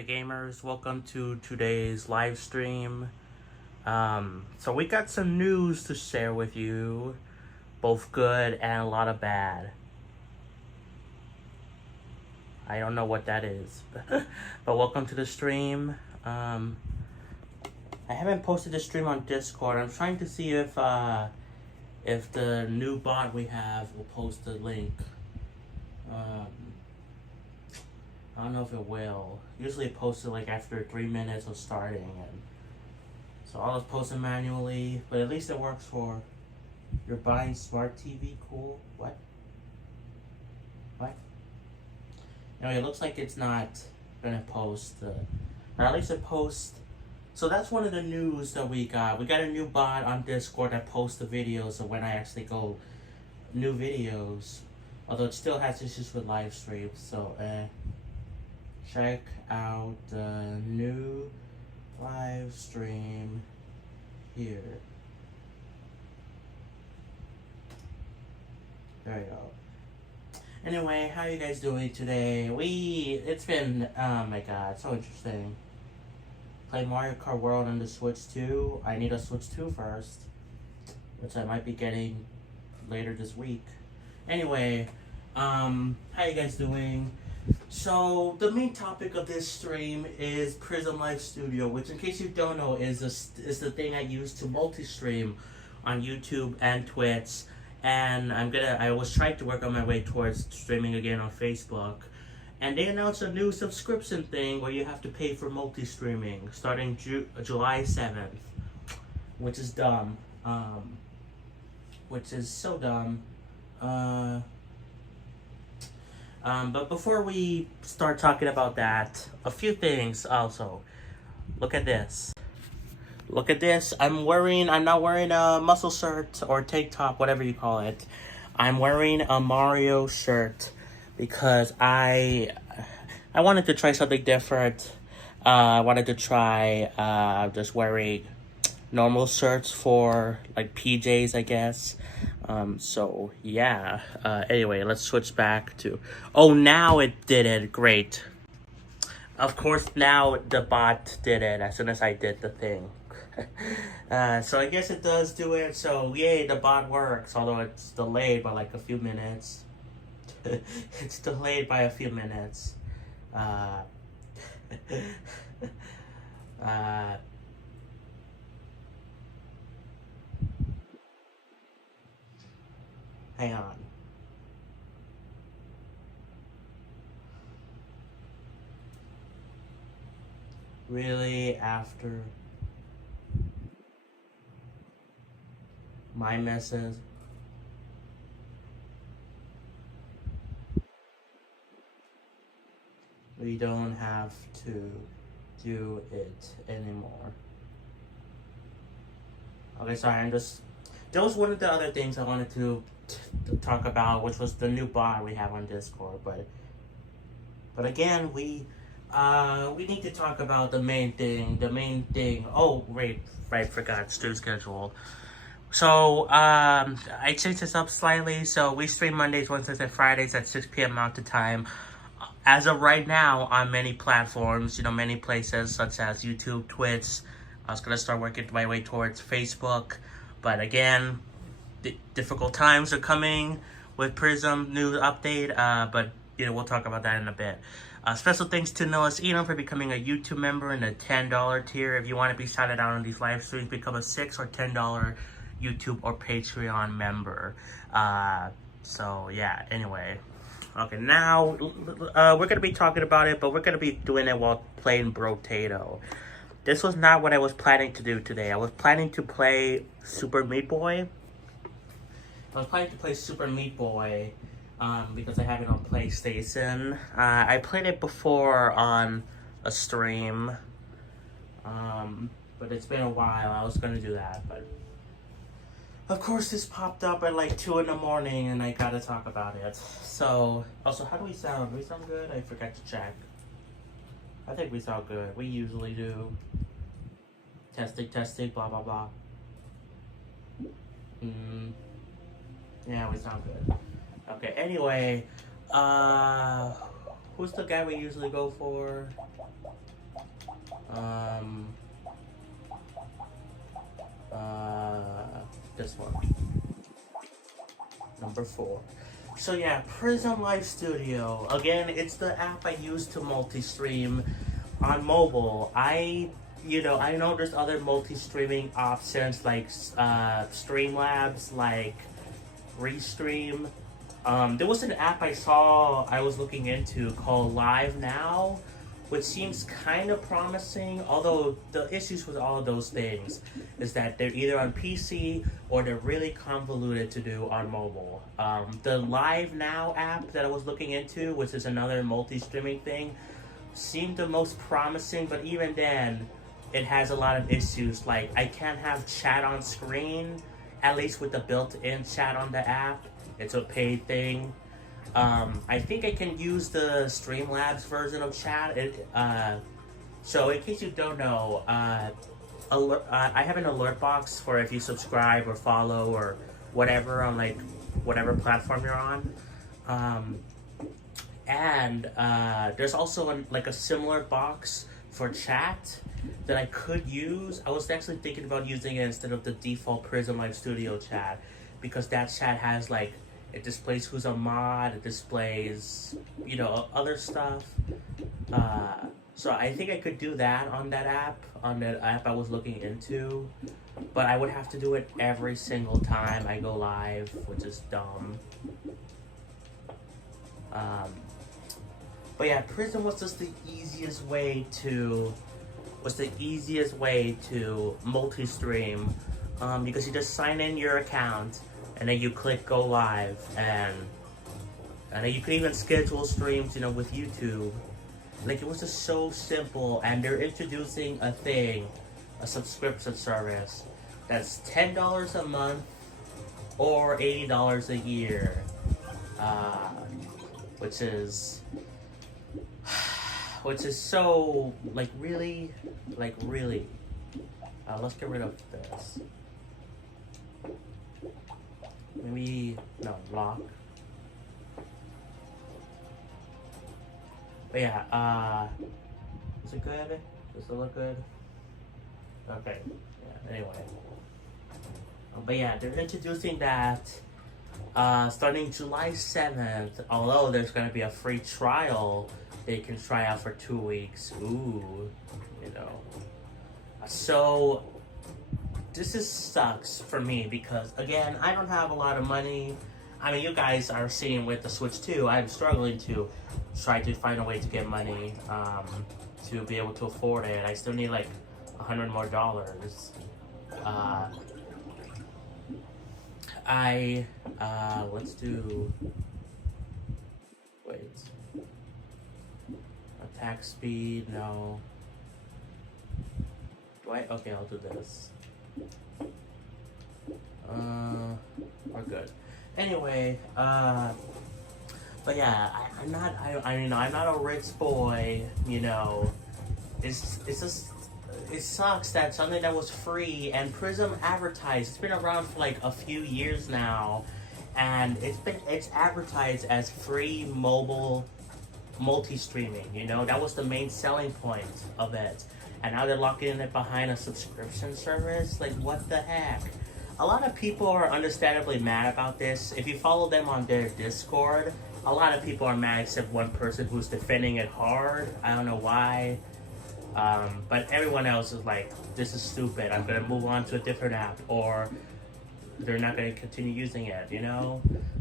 Hey gamers, welcome to today's live stream. So we got some news to share with you, both good and a lot of bad. I don't know what that is, but welcome to the stream. I haven't posted the stream on Discord. I'm trying to see if the new bot we have will post the link. I don't know if it will. Usually it posts it like after 3 minutes of starting, and so I'll just post it manually, but at least it works for you're buying smart TV. Cool. What? No, it looks like it's not gonna post or at least it posts. So that's one of the news that we got. We got a new bot on Discord that posts the videos of when I actually go new videos. Although it still has issues with live streams, so check out the new live stream here. There you go. Anyway, how are you guys doing today? It's been, oh my god, so interesting. Play Mario Kart World on the Switch 2. I need a Switch 2 first, which I might be getting later this week. Anyway, how you guys doing? So the main topic of this stream is PRISM Live Studio, which, in case you don't know, is the thing I use to multi-stream on YouTube and Twitch. And I was trying to work on my way towards streaming again on Facebook. And they announced a new subscription thing where you have to pay for multi-streaming starting July 7th, which is dumb. Which is so dumb. But before we start talking about that, a few things also. Look at this. Look at this. I'm not wearing a muscle shirt or tank top, whatever you call it. I'm wearing a Mario shirt because I wanted to try something different. I wanted to try just wearing normal shirts for like PJs, I guess. So yeah, anyway, let's switch back to, oh, now it did it, great. Of course, now the bot did it as soon as I did the thing. So I guess it does do it, so yay, the bot works, although it's delayed by like a few minutes. It's delayed by a few minutes. Hang on. Really, after my messes? We don't have to do it anymore. Okay, sorry, that was one of the other things I wanted to talk about, which was the new bot we have on Discord, but again, we need to talk about the main thing. Oh, right, forgot stream schedule. So, I changed this up slightly, so we stream Mondays, Wednesdays, and Fridays at 6 p.m. Mountain Time. As of right now, on many platforms, many places, such as YouTube, Twitch. I was gonna start working my way towards Facebook, but again, difficult times are coming with PRISM new update, but we'll talk about that in a bit. Special thanks to Noah Edom for becoming a YouTube member in the $10 tier. If you want to be shouted out on these live streams, become a $6 or $10 YouTube or Patreon member. So yeah, anyway. Okay, now we're going to be talking about it, but we're going to be doing it while playing Brotato. This was not what I was planning to do today. I was planning to play Super Meat Boy. Because I have it on PlayStation. I played it before on a stream, but it's been a while. I was going to do that, but of course this popped up at like 2 in the morning and I gotta talk about it. So, also, how do we sound? Do we sound good? I forgot to check. I think we sound good. We usually do. Testing, blah, blah, blah. Yeah, we sound good. Okay, anyway, who's the guy we usually go for? This one. Number 4. So yeah, PRISM Live Studio. Again, it's the app I use to multi-stream on mobile. I know there's other multi-streaming options like Streamlabs, like Restream. There was an app I was looking into called Live Now, which seems kind of promising, although the issues with all of those things is that they're either on PC or they're really convoluted to do on mobile. The Live Now app that I was looking into, which is another multi-streaming thing, seemed the most promising, but even then, it has a lot of issues. Like, I can't have chat on screen, at least with the built-in chat on the app. It's a paid thing. I think I can use the Streamlabs version of chat. So in case you don't know, I have an alert box for if you subscribe or follow or whatever on like whatever platform you're on. There's also a similar box for chat that I could use. I was actually thinking about using it instead of the default PRISM Live Studio chat, because that chat has it displays who's a mod, it displays, other stuff. So I think I could do that on that app I was looking into. But I would have to do it every single time I go live, which is dumb. But yeah, PRISM was just the easiest way to multi-stream, because you just sign in your account and then you click go live, and then you can even schedule streams, with YouTube. It was just so simple, and they're introducing a subscription service that's $10 a month or $80 a year, which is so really. Let's get rid of this. Maybe lock. But yeah, is it good? Does it look good? Okay. Yeah, anyway. But yeah, they're introducing that starting July 7th, although there's going to be a free trial they can try out for 2 weeks. Ooh, So, this sucks for me because, again, I don't have a lot of money. I mean, you guys are seeing with the Switch 2, I'm struggling to try to find a way to get money to be able to afford it. I still need $100 more. Let's do, wait, attack speed, no. Okay, I'll do this. We're good. Anyway, but yeah, I'm not a rich boy, It's just, it sucks that something that was free and PRISM advertised, it's been around for a few years now, and it's advertised as free mobile multi-streaming, that was the main selling point of it. And now they're locking it behind a subscription service? What the heck? A lot of people are understandably mad about this. If you follow them on their Discord, a lot of people are mad except one person who's defending it hard. I don't know why. But everyone else is this is stupid. I'm going to move on to a different app. Or they're not going to continue using it,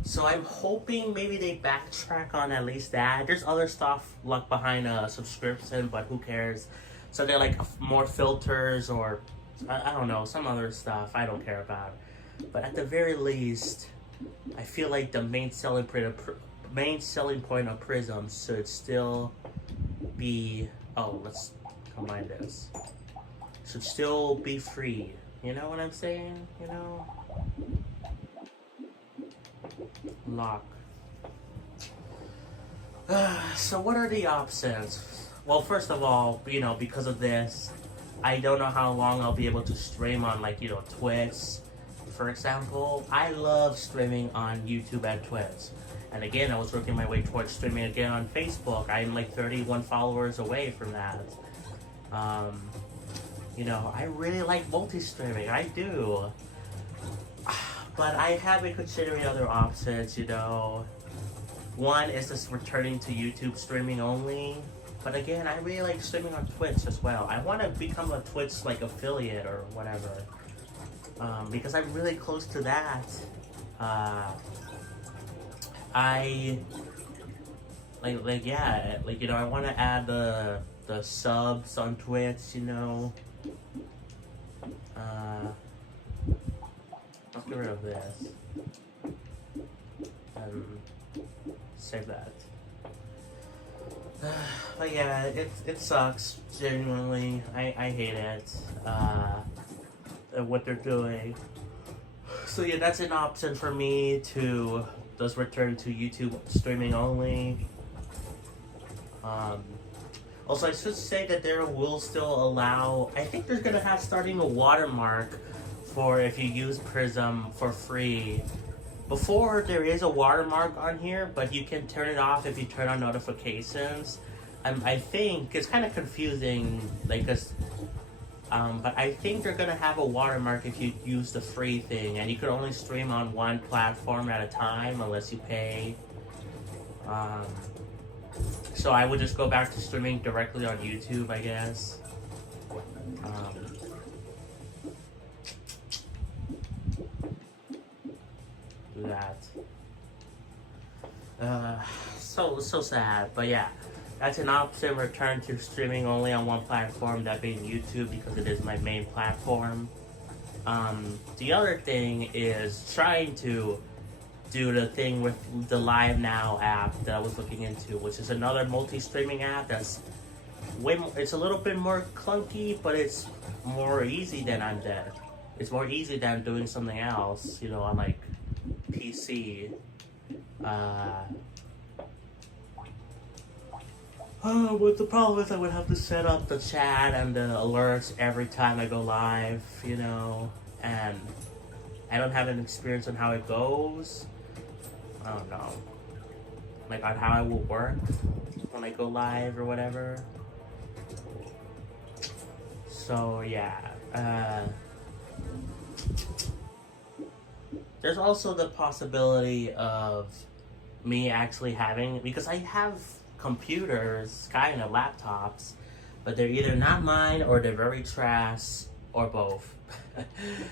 So I'm hoping maybe they backtrack on at least that. There's other stuff locked behind a subscription, but who cares? So they're more filters or I don't know, some other stuff I don't care about. But at the very least, I feel like the main selling point of PRISM should still be, let's combine this. Should still be free. You know what I'm saying? Lock. So what are the options? Well, first of all, because of this, I don't know how long I'll be able to stream on, Twitch, for example. I love streaming on YouTube and Twitch. And again, I was working my way towards streaming again on Facebook. I'm 31 followers away from that. You know, I really like multi-streaming, I do. But I have been considering other options, you know. One is just returning to YouTube streaming only. But again, I really like streaming on Twitch as well. I want to become a Twitch like affiliate or whatever. Because I'm really close to that. I yeah, like, you know, I want to add the subs on Twitch, you know. Let's get rid of this. Save that. But yeah, it sucks, genuinely. I hate it. What they're doing. So yeah, that's an option for me to just return to YouTube streaming only. Also, I should say that there will still allow, I think there's gonna have starting a watermark for if you use PRISM for free. Before, there is a watermark on here, but you can turn it off if you turn on notifications. I think it's kind of confusing, like, cause, but I think they're gonna have a watermark if you use the free thing, and you could only stream on one platform at a time unless you pay. So I would just go back to streaming directly on YouTube, I guess. Do that. So sad, but yeah, that's an option. Return to streaming only on one platform, that being YouTube, because it is my main platform. The other thing is trying to do the thing with the Live Now app that I was looking into, which is another multi-streaming app that's way more, it's a little bit more clunky, but it's more easy than it's more easy than doing something else, you know, on like PC. But the problem is I would have to set up the chat and the alerts every time I go live, you know, and I don't have an experience on how it goes. I don't know, like on how it will work when I go live or whatever. So yeah, there's also the possibility of me actually having, because I have computers, kind of laptops, but they're either not mine or they're very trash or both.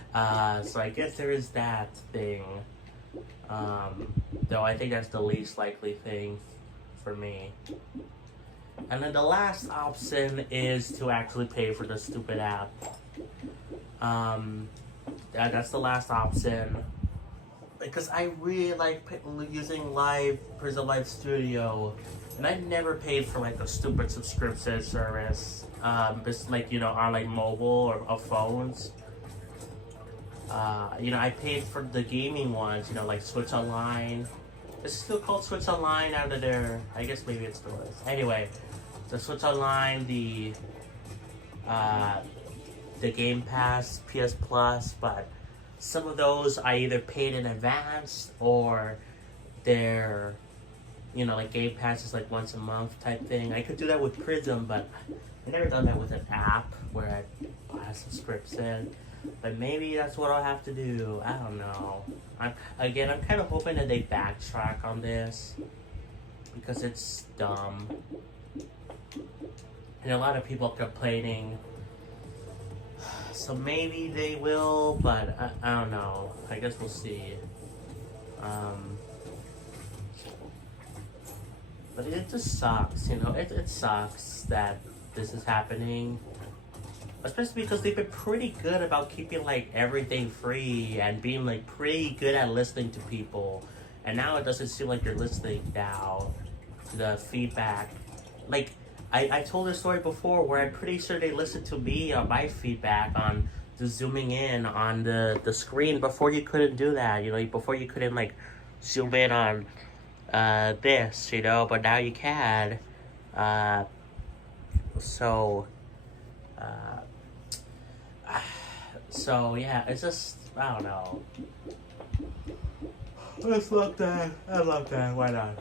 So I guess there is that thing. Though I think that's the least likely thing for me. And then the last option is to actually pay for the stupid app. That's the last option. Because I really like using PRISM Live Studio. And I never paid for like a stupid subscription service. Just like, you know, on like mobile or phones. You know, I paid for the gaming ones, you know, like Switch Online. It's still called Switch Online out of there. I guess maybe it still is. Anyway, the Switch Online, the Game Pass, PS Plus, but some of those I either paid in advance or they're, you know, like Game Pass is like once a month type thing. I could do that with PRISM, but I never done that with an app where I buy a subscription. But maybe that's what I'll have to do. I don't know. I'm kind of hoping that they backtrack on this because it's dumb. And a lot of people are complaining. So maybe they will, but I don't know. I guess we'll see. But it just sucks, you know. It sucks that this is happening. Especially because they've been pretty good about keeping like everything free and being like pretty good at listening to people. And now it doesn't seem like you're listening now to the feedback. Like, I told this story before where I'm pretty sure they listened to me on my feedback on the zooming in on the screen before you couldn't do that, you know, before you couldn't like zoom in on this, you know, but now you can. So yeah, it's just, I don't know. I love that. I love that. Why not?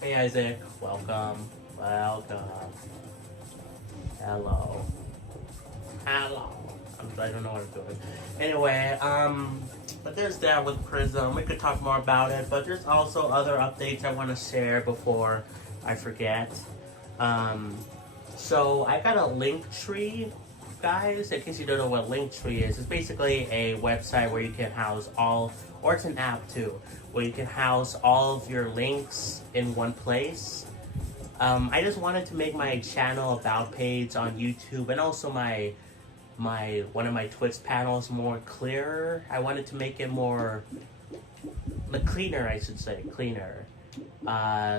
Hey Isaac, welcome. Welcome. Hello. Hello. I don't know what I'm doing. Anyway, but there's that with PRISM. We could talk more about it, but there's also other updates I want to share before I forget. So I got a link tree, guys. In case you don't know what Linktree is, it's basically a website where you can house all, or it's an app too, where you can house all of your links in one place. I just wanted to make my channel about page on YouTube and also my one of my Twitch panels more clearer. I wanted to make it more cleaner, I should say, cleaner.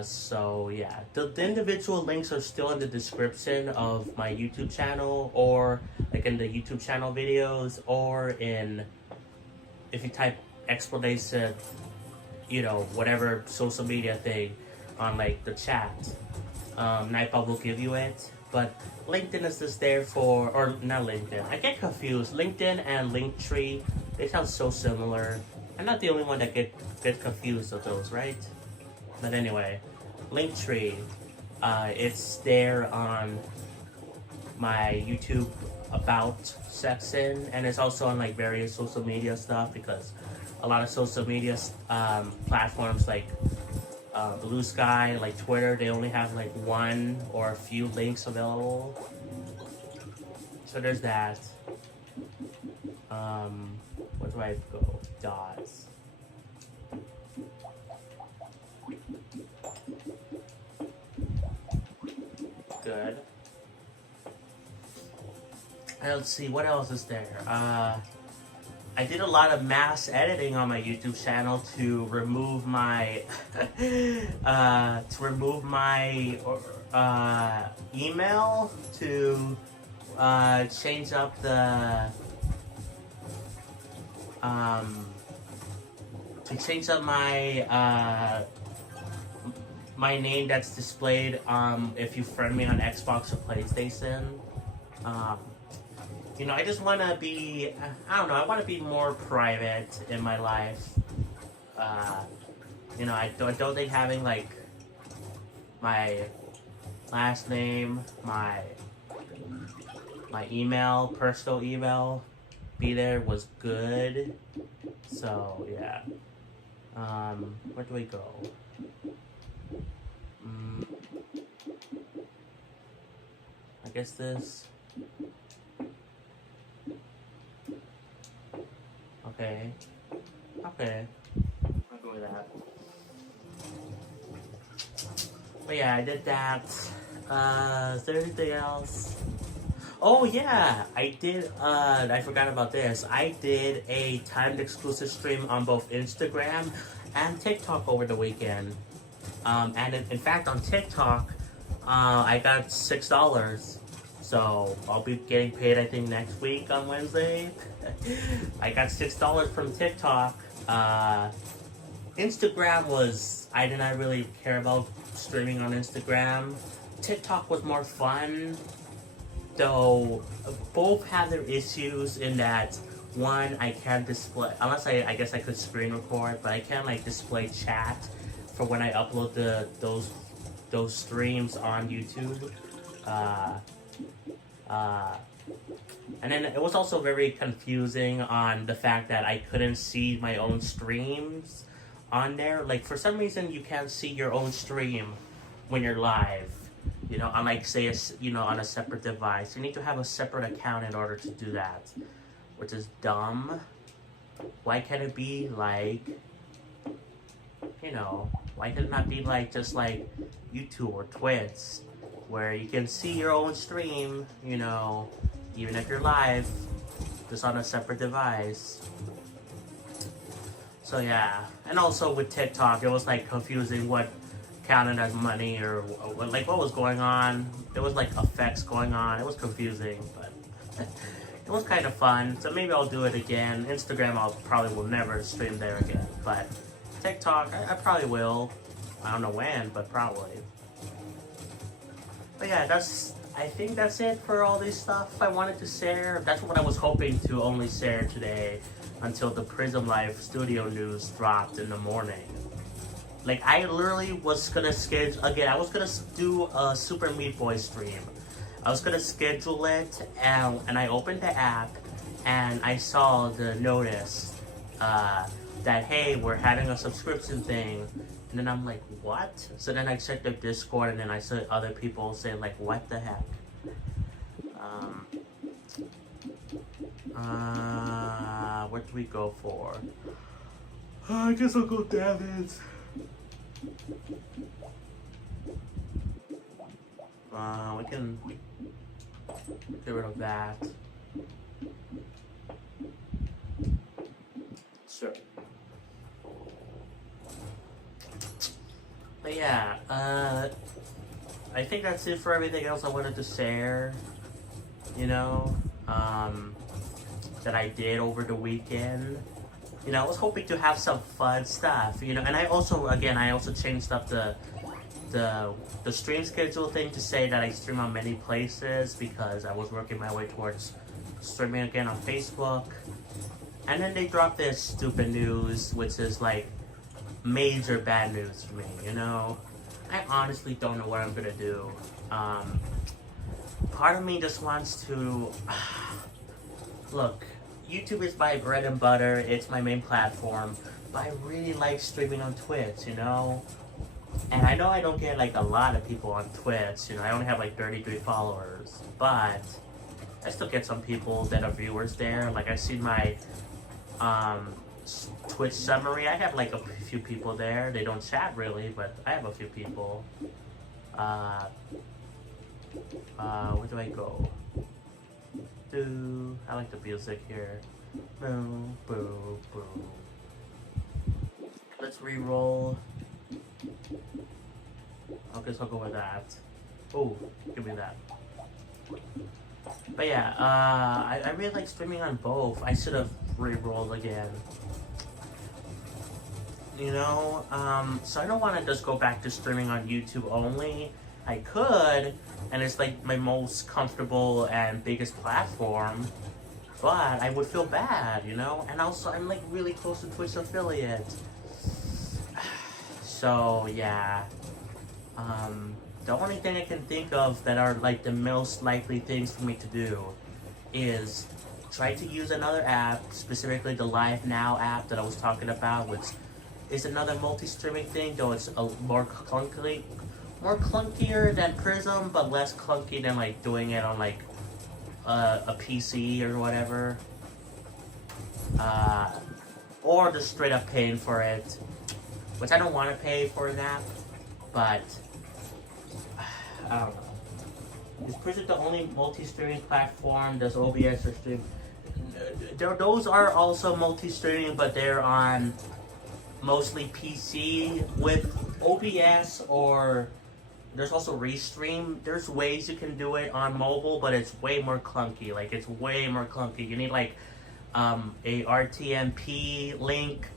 So yeah, the individual links are still in the description of my YouTube channel, or like in the YouTube channel videos, or in, if you type explanation, you know, whatever social media thing on like the chat, Nightbot will give you it. But LinkedIn is just there for, or not LinkedIn, I get confused. LinkedIn and Linktree, they sound so similar. I'm not the only one that get confused with those, right? But anyway, Linktree, it's there on my YouTube About section, and it's also on like various social media stuff, because a lot of social media platforms like Blue Sky, like Twitter, they only have like one or a few links available. So there's that. Where do I go? Dots. Good. Let's see, what else is there? I did a lot of mass editing on my YouTube channel to remove my email, to change up the my name that's displayed if you friend me on Xbox or PlayStation. You know, I just want to be, I don't know, I want to be more private in my life. You know, I don't think having like my last name, my email, personal email, be there was good. So yeah. Where do we go? I guess this. Okay. Okay. I'll go with that. But yeah, I did that. Is there anything else? Oh yeah, I did, I forgot about this. I did a timed exclusive stream on both Instagram and TikTok over the weekend. And in fact, on TikTok, I got $6. So I'll be getting paid, I think, next week on Wednesday. I got $6 from TikTok. Instagram was, I did not really care about streaming on Instagram. TikTok was more fun, though both have their issues in that, one, I can't display, unless I guess I could screen record, but I can't like display chat for when I upload those streams on YouTube. And then it was also very confusing on the fact that I couldn't see my own streams on there. Like, for some reason, you can't see your own stream when you're live. You know, on like, say, on a separate device. You need to have a separate account in order to do that, which is dumb. Why can't it be like, you know, why can it not be like just like YouTube or Twitch, where you can see your own stream, you know, even if you're live, just on a separate device. So yeah, and also with TikTok, it was like confusing what counted as money or like what was going on. There was like effects going on. It was confusing, but it was kind of fun. So maybe I'll do it again. Instagram, probably will never stream there again, but TikTok, I probably will. I don't know when, but probably. But yeah, I think that's it for all this stuff I wanted to share. That's what I was hoping to only share today until the PRISM Live studio news dropped in the morning. Like, I literally was gonna schedule, again, I was gonna do a Super Meat Boy stream. I was gonna schedule it, and I opened the app, and I saw the notice that, hey, we're having a subscription thing. And then I'm like, what? So then I checked the Discord, and then I saw other people say, like, what the heck? What do we go for? I guess I'll go David's. We can get rid of that. Sure. But yeah, I think that's it for everything else I wanted to share. You know, that I did over the weekend. You know, I was hoping to have some fun stuff, you know, and I also changed up the stream schedule thing to say that I stream on many places because I was working my way towards streaming again on Facebook. And then they dropped this stupid news, which is like major bad news for me, you know. I honestly don't know what I'm gonna do. Part of me just wants to look, YouTube is my bread and butter, it's my main platform, but I really like streaming on Twitch, you know? And I know I don't get like a lot of people on Twitch, you know, I only have like 33 followers, but I still get some people that are viewers there. Like I see my Twitch summary, I have like a few people there. They don't chat really, but I have a few people. Where do I go? I like the music here. Boom, boom, boom. Let's re-roll. I guess I'll go with that. Oh, give me that. But yeah, I really like streaming on both. I should have re-rolled again. You know, so I don't want to just go back to streaming on YouTube only. I could, and it's like my most comfortable and biggest platform, but I would feel bad, you know? And also, I'm like really close to Twitch affiliate. So, yeah. The only thing I can think of that are like the most likely things for me to do is try to use another app, specifically the Live Now app that I was talking about, which is another multi-streaming thing, though it's a more clunkier than PRISM, but less clunky than like doing it on like a PC or whatever. Or just straight up paying for it, which I don't want to pay for that, but I don't know. Is PRISM the only multi-streaming platform? Does OBS or stream? Those are also multi-streaming, but they're on mostly PC. With OBS, or there's also Restream. There's ways you can do it on mobile, but it's way more clunky. Like, it's way more clunky. You need like a RTMP link,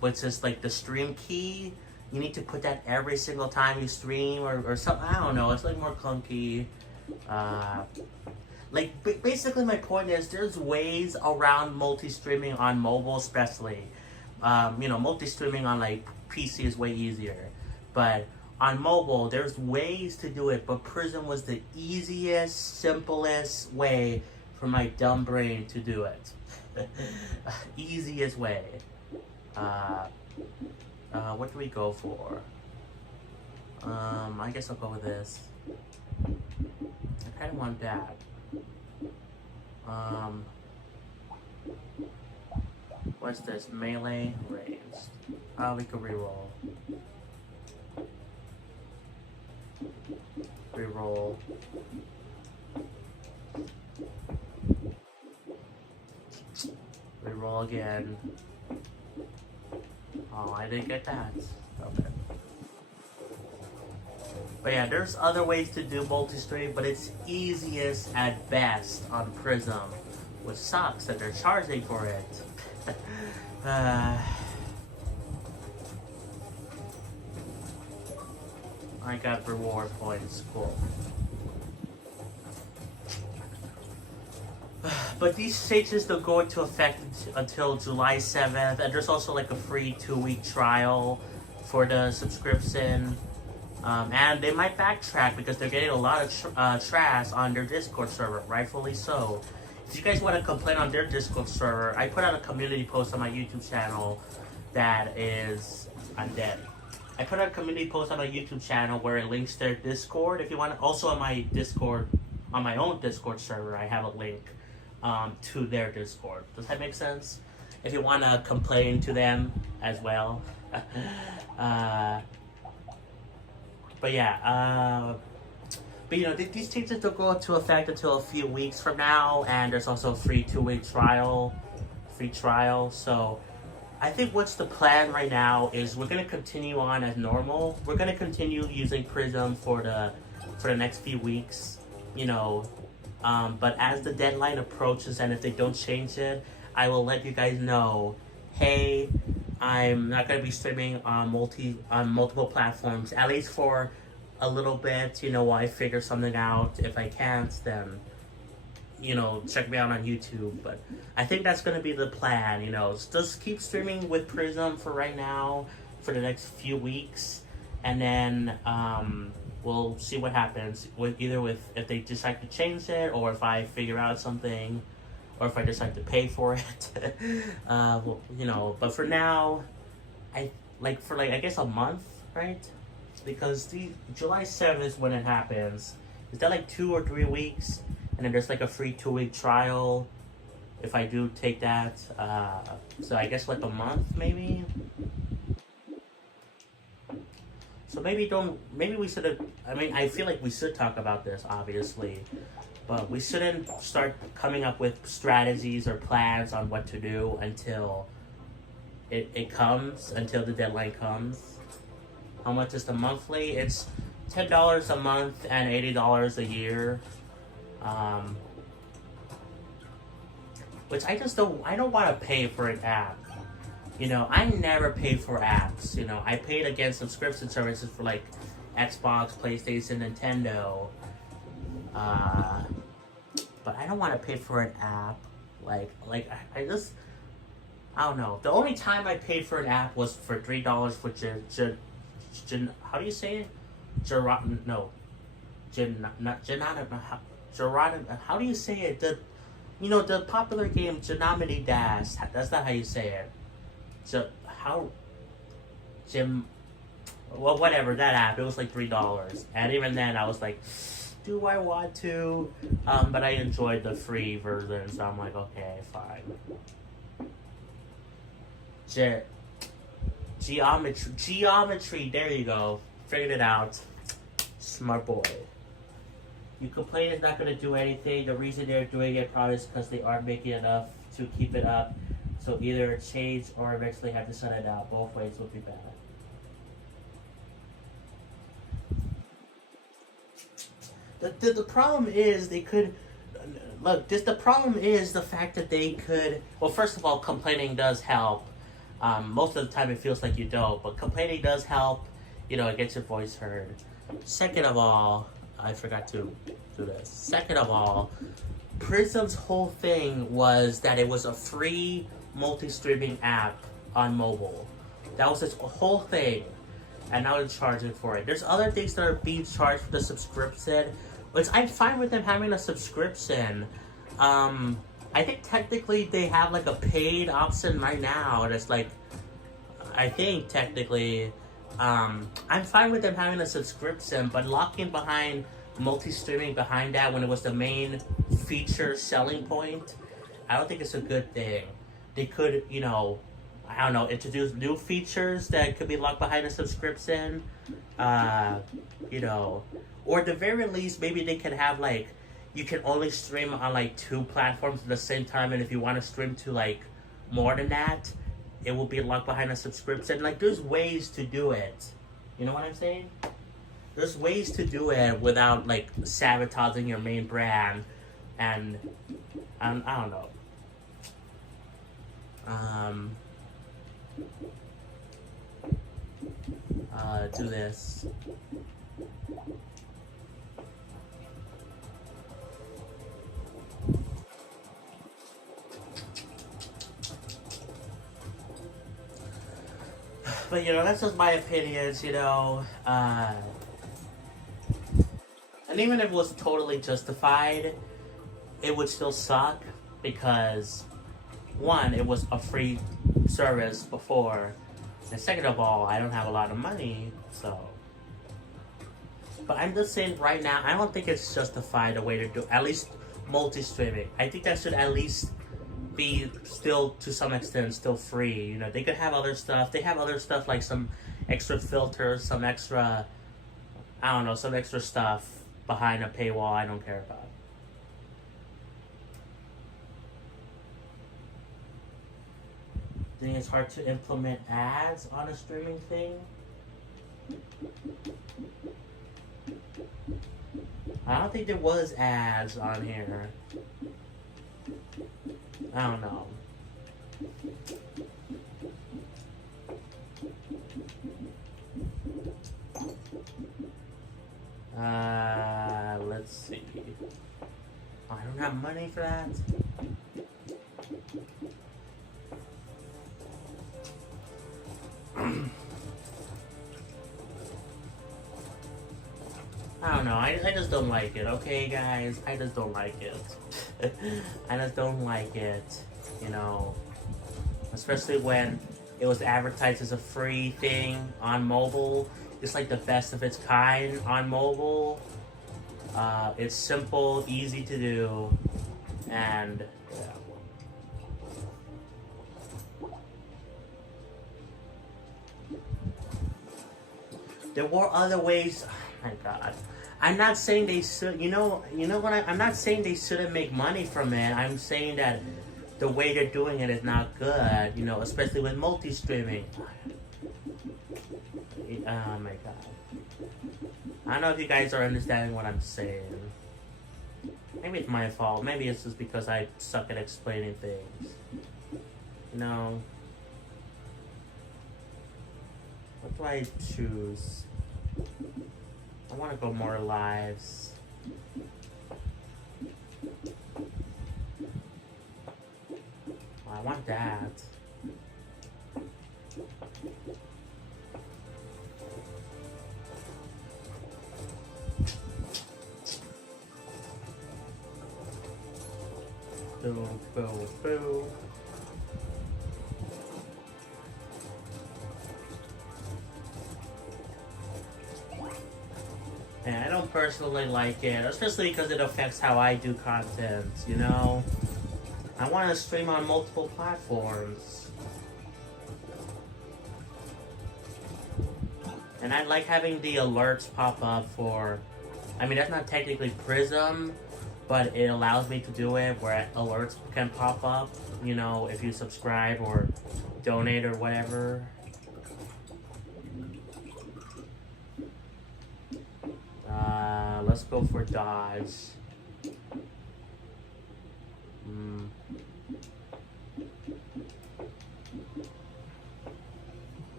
which is like the stream key. You need to put that every single time you stream or something. I don't know. It's like more clunky. Like, basically my point is there's ways around multi-streaming on mobile, especially. You know, multi-streaming on like PC is way easier. But on mobile, there's ways to do it. But PRISM was the easiest, simplest way for my dumb brain to do it. Easiest way. What do we go for? I guess I'll go with this. I kind of want that. What's this? Melee raised. We could reroll. Reroll. Reroll again. Oh, I didn't get that. Okay. But yeah, there's other ways to do multi-stream, but it's easiest at best on PRISM, which sucks that they're charging for it. I got reward points, cool. But these changes don't go into effect until July 7th, and there's also like a free 2-week trial. for the subscription. And they might backtrack because they're getting a lot of trash on their Discord server, rightfully so. If you guys want to complain on their Discord server, I put out a community post on my YouTube channel that is undead. I put out a community post on my YouTube channel where it links their Discord. If you want to, also on my Discord, on my own Discord server, I have a link to their Discord. Does that make sense? If you want to complain to them as well. But yeah, but you know, these changes don't go into effect until a few weeks from now, and there's also a free 2-week trial, So I think what's the plan right now is we're gonna continue on as normal. We're gonna continue using PRISM for the next few weeks, you know. But as the deadline approaches, and if they don't change it, I will let you guys know. Hey, I'm not going to be streaming on multiple platforms, at least for a little bit, you know, while I figure something out. If I can't, then, you know, check me out on YouTube. But I think that's going to be the plan, you know. Just keep streaming with PRISM for right now, for the next few weeks. And then we'll see what happens, with if they decide to change it, or if I figure out something, or if I decide to pay for it. Well, you know, but for now, I guess a month, right? Because the July 7th is when it happens. Is that like 2 or 3 weeks? And then there's like a free 2-week trial if I do take that. So I guess like a month maybe. So maybe we should have, I mean, I feel like we should talk about this, obviously. But we shouldn't start coming up with strategies or plans on what to do until it comes, until the deadline comes. How much is the monthly? It's $10 a month and $80 a year. Which I don't want to pay for an app. You know, I never pay for apps. You know, I paid against subscription services for like Xbox, PlayStation, Nintendo. But I don't want to pay for an app. I don't know. The only time I paid for an app was for $3 for how do you say it? How do you say it? The popular game Genomini Dash. That's not how you say it. Well, whatever, that app, it was like $3. And even then, I was like, do I want to? But I enjoyed the free version, so I'm like, okay, fine. Geometry, there you go. Figured it out. Smart boy. You complain it's not going to do anything. The reason they're doing it probably is because they aren't making enough to keep it up. So either change or eventually have to shut it out. Both ways would be bad. The problem is they could... Look, the problem is the fact that they could... Well, first of all, complaining does help. Most of the time it feels like you don't. But complaining does help. You know, it gets your voice heard. Second of all... I forgot to do this. Second of all, PRISM's whole thing was that it was a free multi-streaming app on mobile. That was its whole thing. And now they're charging for it. There's other things that are being charged for the subscription, which I'm fine with them having a subscription. I think technically they have like a paid option right now. That's like, I think technically, I'm fine with them having a subscription, but locking behind multi-streaming behind that when it was the main feature selling point, I don't think it's a good thing. They could, you know, I don't know, introduce new features that could be locked behind a subscription, you know, or at the very least, maybe they could have like, you can only stream on like 2 platforms at the same time, and if you want to stream to like more than that, it will be locked behind a subscription. Like, there's ways to do it. You know what I'm saying? There's ways to do it without, like, sabotaging your main brand. And, I don't know. Do this. But you know, that's just my opinions, you know. And even if it was totally justified, it would still suck because, one, it was a free service before, and second of all, I don't have a lot of money, so. But I'm just saying right now, I don't think it's justified the way to do, at least multi-streaming. I think that should at least be still, to some extent, still free. You know, they could have other stuff. They have other stuff like some extra filters, some extra, I don't know, some extra stuff behind a paywall I don't care about. I think it's hard to implement ads on a streaming thing. I don't think there was ads on here. I don't know. Let's see. I don't have money for that. I don't know, I just don't like it, okay guys? I just don't like it. I just don't like it, you know. Especially when it was advertised as a free thing on mobile. It's like the best of its kind on mobile. It's simple, easy to do, and yeah. There were other ways. Oh my god. I'm not saying they should, you know what, I'm not saying they shouldn't make money from it. I'm saying that the way they're doing it is not good, you know, especially with multi-streaming. Oh my god. I don't know if you guys are understanding what I'm saying. Maybe it's my fault. Maybe it's just because I suck at explaining things. You know. What do I choose? I want to go more lives. I want that. Boo, boo, boo. And I don't personally like it, especially because it affects how I do content, you know? I want to stream on multiple platforms. And I like having the alerts pop up for, I mean, that's not technically PRISM, but it allows me to do it where alerts can pop up, you know, if you subscribe or donate or whatever. Let's go for dodge.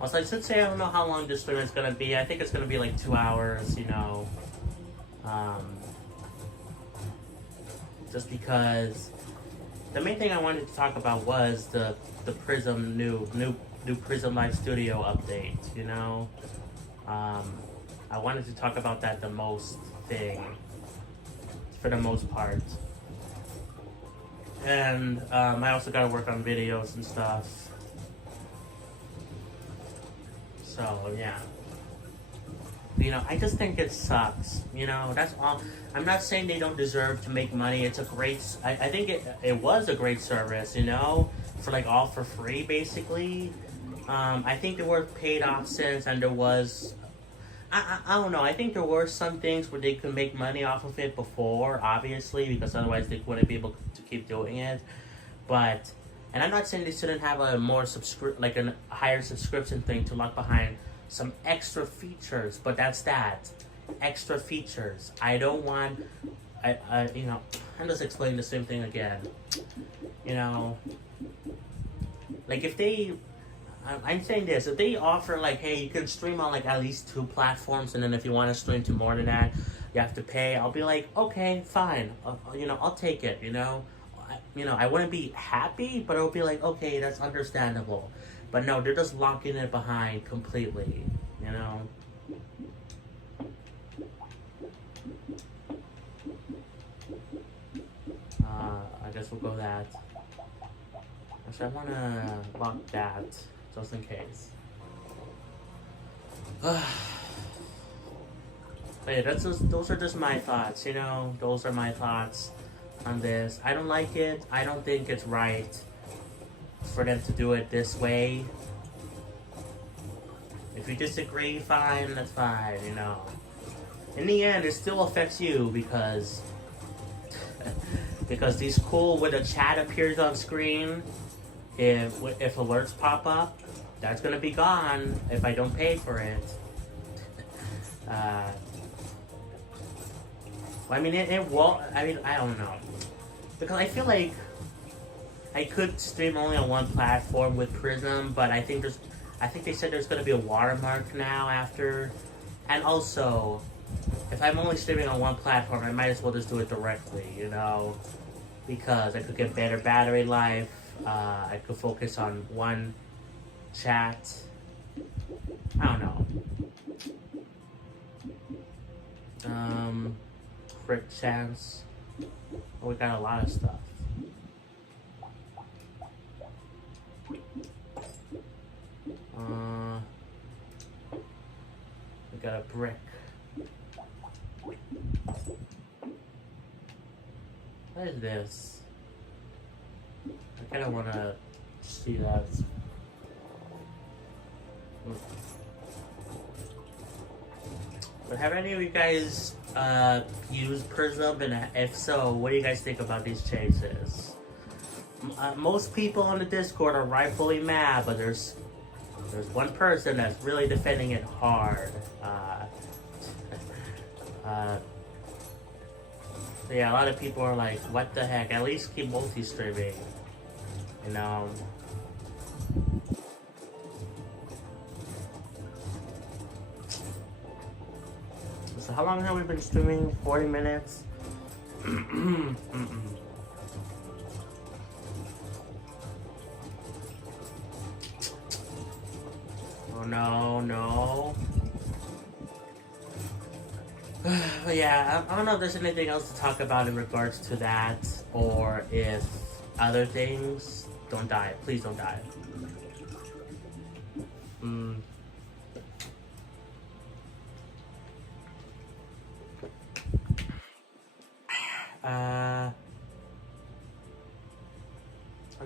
Also, I should say I don't know how long this stream is gonna be. I think it's gonna be like 2 hours, you know. Just because the main thing I wanted to talk about was the PRISM new PRISM Live Studio update, you know. I wanted to talk about that the most thing, for the most part. And I also gotta work on videos and stuff. So yeah. You know, I just think it sucks. You know, that's all. I'm not saying they don't deserve to make money. It's a great, I think it was a great service, you know, for like all for free basically. I think there were paid options and there was, I don't know, I think there were some things where they could make money off of it before, obviously, because otherwise they wouldn't be able to keep doing it. But, and I'm not saying they shouldn't have a more like a higher subscription thing to lock behind some extra features, but that's that. Extra features. I don't want, you know, I'm just explaining the same thing again. You know, like if they, I'm saying this, if they offer like, hey, you can stream on like at least 2 platforms, and then if you want to stream to more than that, you have to pay, I'll be like, okay, fine, you know, I'll take it, you know. you know, I wouldn't be happy, but it would be like, okay, that's understandable. But no, they're just locking it behind completely, you know. I guess we'll go that. Actually, I want to lock that, just in case. But yeah, those are just my thoughts, you know. Those are my thoughts on this. I don't like it. I don't think it's right for them to do it this way. If you disagree, fine, that's fine, you know. In the end, it still affects you because because these cool when the chat appears on screen, if alerts pop up, that's gonna be gone if I don't pay for it. I mean, it won't. I mean, I don't know, because I feel like I could stream only on one platform with Prism, but I think they said there's gonna be a watermark now after, and also, if I'm only streaming on one platform, I might as well just do it directly, you know, because I could get better battery life. I could focus on one chat. I don't know. Crit chance. Oh, we got a lot of stuff. We got a brick. What is this? I kind of want to see that. But have any of you guys used Prism? And if so, what do you guys think about these changes? Most people on the Discord are rightfully mad, but there's one person that's really defending it hard. Yeah, a lot of people are like, what the heck? At least keep multi-streaming, you know? So how long have we been streaming? 40 minutes? Oh no, no. But yeah, I don't know if there's anything else to talk about in regards to that, or if other things. Don't die. Please don't die. I'll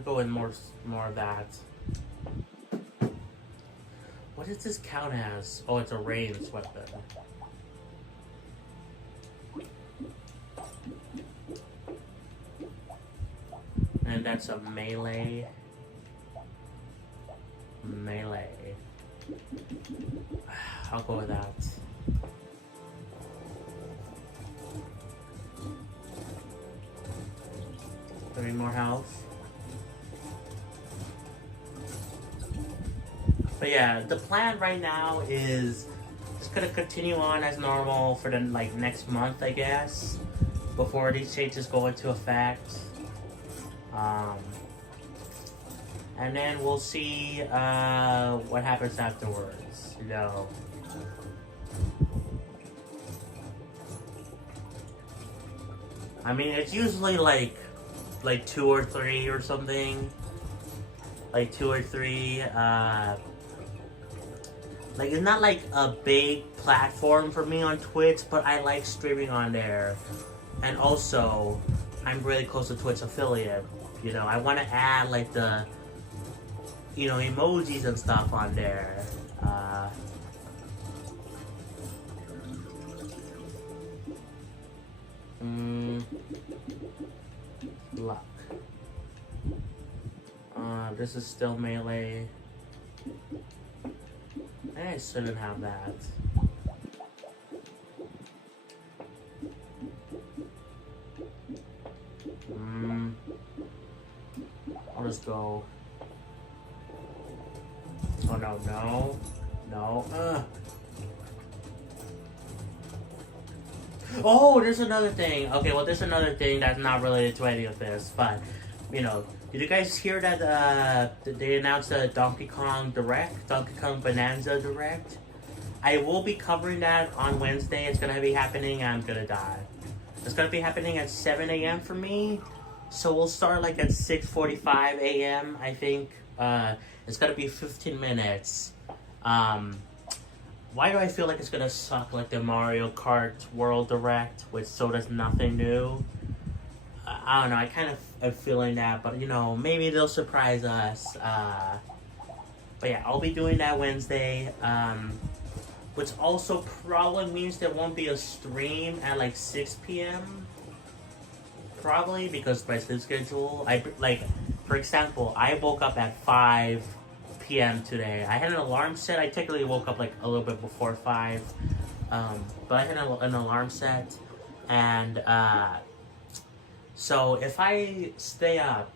go in more of that. What does this count as? Oh, it's a ranged weapon. And that's a melee. Melee. I'll go with that. Any more health? But yeah, the plan right now is just gonna continue on as normal for the next month, I guess, before these changes go into effect. And then we'll see what happens afterwards, you know. I mean, it's usually like 2 or 3 or something. Like 2 or 3. It's not like a big platform for me on Twitch, but I like streaming on there. And also, I'm really close to Twitch affiliate. You know, I want to add the, you know, emojis and stuff on there. Luck. This is still melee. I shouldn't have that. I'll just go. Oh no, no, no. Oh, there's another thing. Okay, well, there's another thing that's not related to any of this, but you know, did you guys hear that they announced a Donkey Kong Direct, Donkey Kong Bonanza Direct? I will be covering that on Wednesday. It's gonna be happening. I'm gonna die. It's gonna be happening at 7 a.m. for me. So we'll start like at 6:45 a.m. I think. It's gonna be 15 minutes. Why do I feel like it's gonna suck like the Mario Kart World Direct, which so does nothing new? I don't know. I kind of am feeling that, but you know, maybe they'll surprise us. But yeah, I'll be doing that Wednesday. Which also probably means there won't be a stream at like 6 p.m. Probably because my sleep schedule. For example, I woke up at 5 p.m. today. I had an alarm set. I technically woke up like a little bit before 5, but I had an alarm set, and so if I stay up,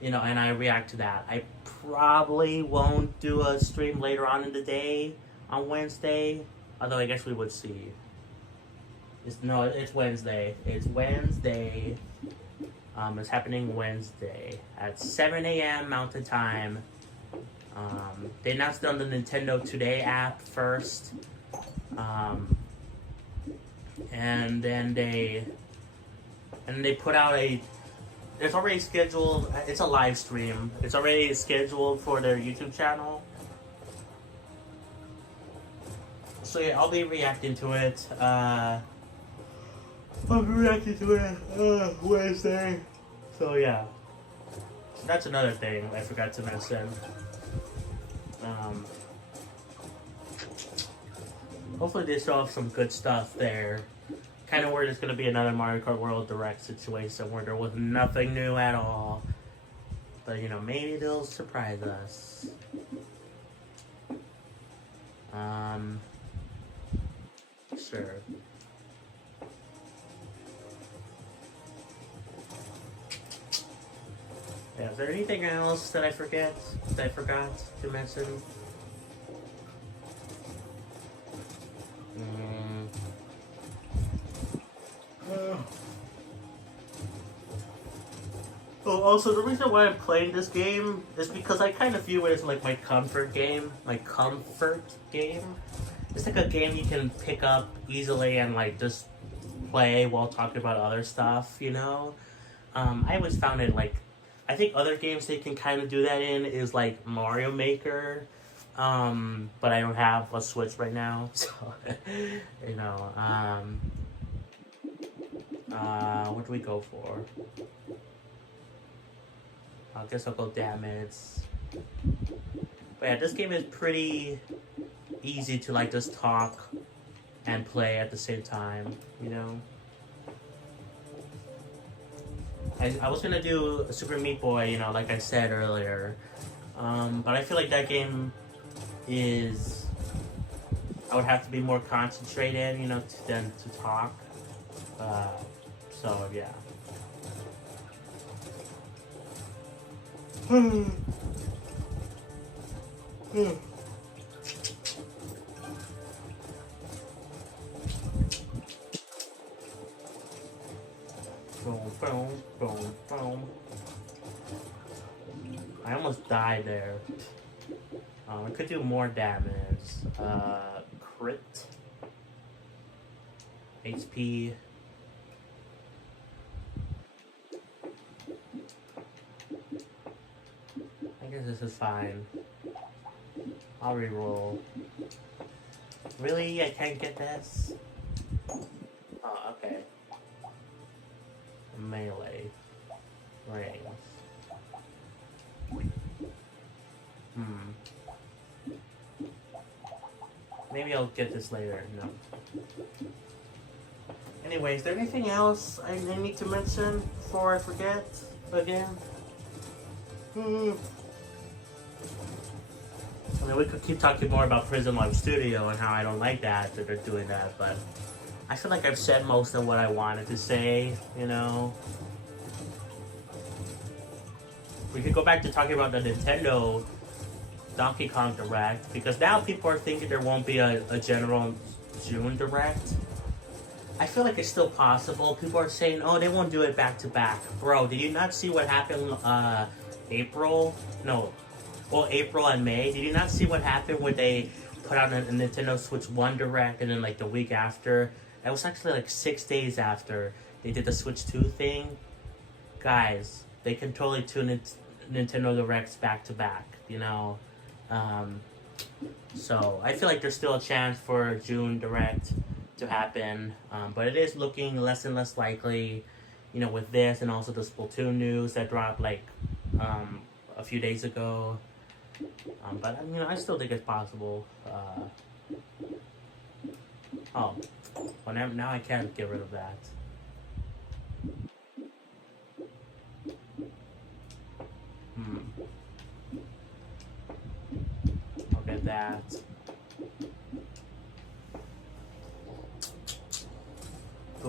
you know, and I react to that, I probably won't do a stream later on in the day on Wednesday. Although I guess we would see. It's Wednesday. It's Wednesday. It's happening Wednesday at 7 a.m. Mountain Time. They announced it on the Nintendo Today app first, and then they put out it's already scheduled. It's a live stream. It's already scheduled for their YouTube channel. So yeah, I'll be reacting to it. I'll be reacting to it Wednesday. So yeah, that's another thing I forgot to mention. Hopefully they show off some good stuff there. Kind of worried it's going to be another Mario Kart World Direct situation where there was nothing new at all. But you know, maybe they'll surprise us. Sure. Yeah, is there anything else that I forgot to mention? Oh, also, the reason why I'm playing this game is because I kind of view it as like my comfort game. It's like a game you can pick up easily and like just play while talking about other stuff, you know? I always found it like, I think other games they can kind of do that in is like Mario Maker, but I don't have a Switch right now, so, you know, what do we go for? I guess I'll go damage. But yeah, this game is pretty easy to like just talk and play at the same time, you know? I was gonna do Super Meat Boy, you know, like I said earlier, but I feel like that game is, I would have to be more concentrated, you know, than to talk, so yeah. Boom, boom, boom, boom. I almost died there. I could do more damage. Crit. HP. I guess this is fine. I'll reroll. Really? I can't get this? Oh, okay. Melee. Rings. Maybe I'll get this later. No. Anyways, is there anything else I need to mention before I forget again? I mean, we could keep talking more about PRISM Live Studio and how I don't like that they're doing that, but I feel like I've said most of what I wanted to say, you know? We could go back to talking about the Nintendo Donkey Kong Direct, because now people are thinking there won't be a general June Direct. I feel like it's still possible. People are saying, oh, they won't do it back to back. Bro, did you not see what happened April? No. Well, April and May. Did you not see what happened when they put out a Nintendo Switch 1 Direct and then like the week after? It was actually like 6 days after they did the Switch 2 thing. Guys, they can totally tune Nintendo Directs back to back, you know? So I feel like there's still a chance for June Direct to happen, but it is looking less and less likely, you know, with this and also the Splatoon news that dropped like a few days ago. But you know, I still think it's possible. Oh, well now I can't get rid of that. Look at that. I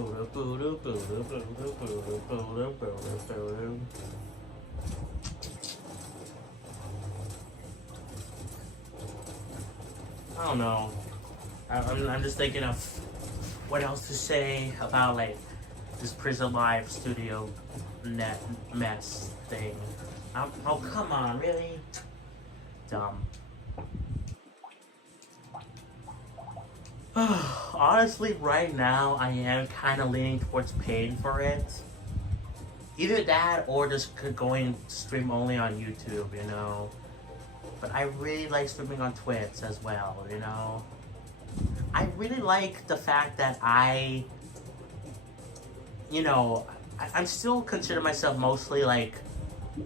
don't know. I'm just thinking of what else to say about like this Prism Live Studio net mess thing. Oh come on, really? Dumb. Honestly, right now I am kind of leaning towards paying for it. Either that or just going stream only on YouTube, you know. But I really like streaming on Twitch as well, you know. I really like the fact that I'm still consider myself mostly like,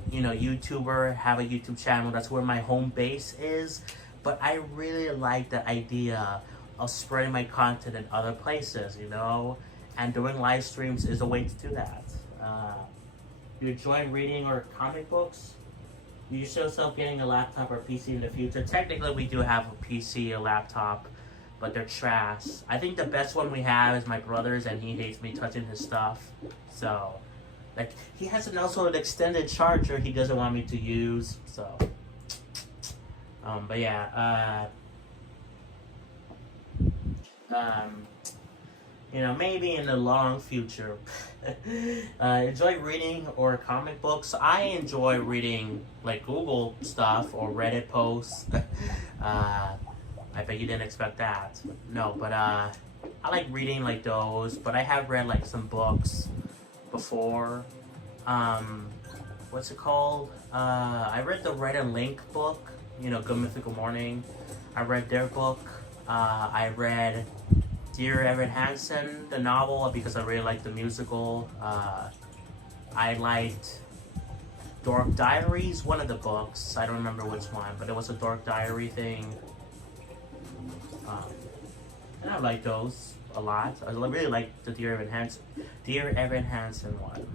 you know, YouTuber, have a YouTube channel, that's where my home base is. But I really like the idea of spreading my content in other places, you know, and doing live streams is a way to do that. You enjoy reading or comic books? You see yourself getting a laptop or PC in the future? Technically, we do have a PC, a laptop, but they're trash. I think the best one we have is my brother's, and he hates me touching his stuff. So, like, he has also an extended charger he doesn't want me to use. So, but yeah, you know, maybe in the long future. Enjoy reading or comic books. I enjoy reading like Google stuff or Reddit posts. I bet you didn't expect that. No, but I like reading like those, but I have read like some books before. What's it called? I read the Red and Link book, you know, Good Mythical Morning. I read their book. I read Dear Evan Hansen, the novel, because I really liked the musical. I liked Dork Diaries, one of the books. I don't remember which one, but it was a Dork Diary thing. And I like those a lot. I really like the Dear Evan Hansen one.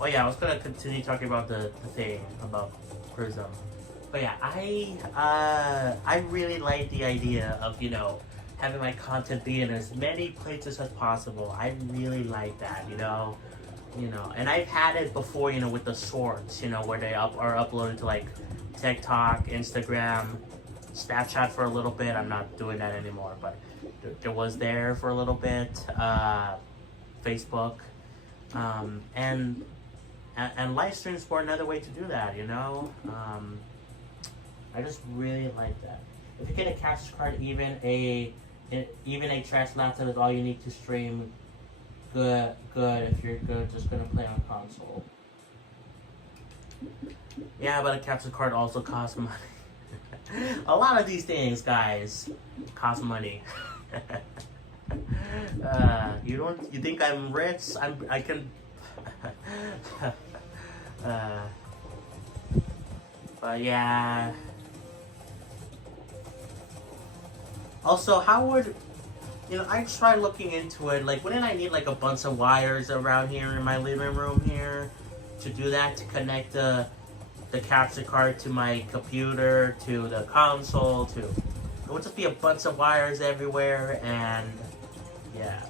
Oh yeah, I was gonna continue talking about the thing about Prism. But yeah, I really like the idea of, you know, having my content be in as many places as possible. I really like that, you know, and I've had it before, you know, with the shorts, you know, where they are uploaded to like TikTok, Instagram, Snapchat for a little bit. I'm not doing that anymore, but there was there for a little bit, Facebook, and live streams were another way to do that, you know. I just really like that. If you get a capture card, even a trash laptop is all you need to stream. Good. If you're good, just gonna play on console. Yeah, but a capture card also costs money. A lot of these things, guys, cost money. You think I'm rich? I can. But yeah. Also, how would, you know, I tried looking into it. Like, wouldn't I need like a bunch of wires around here in my living room here to do that, to connect the capture card to my computer, to the console, to it would just be a bunch of wires everywhere, and yeah.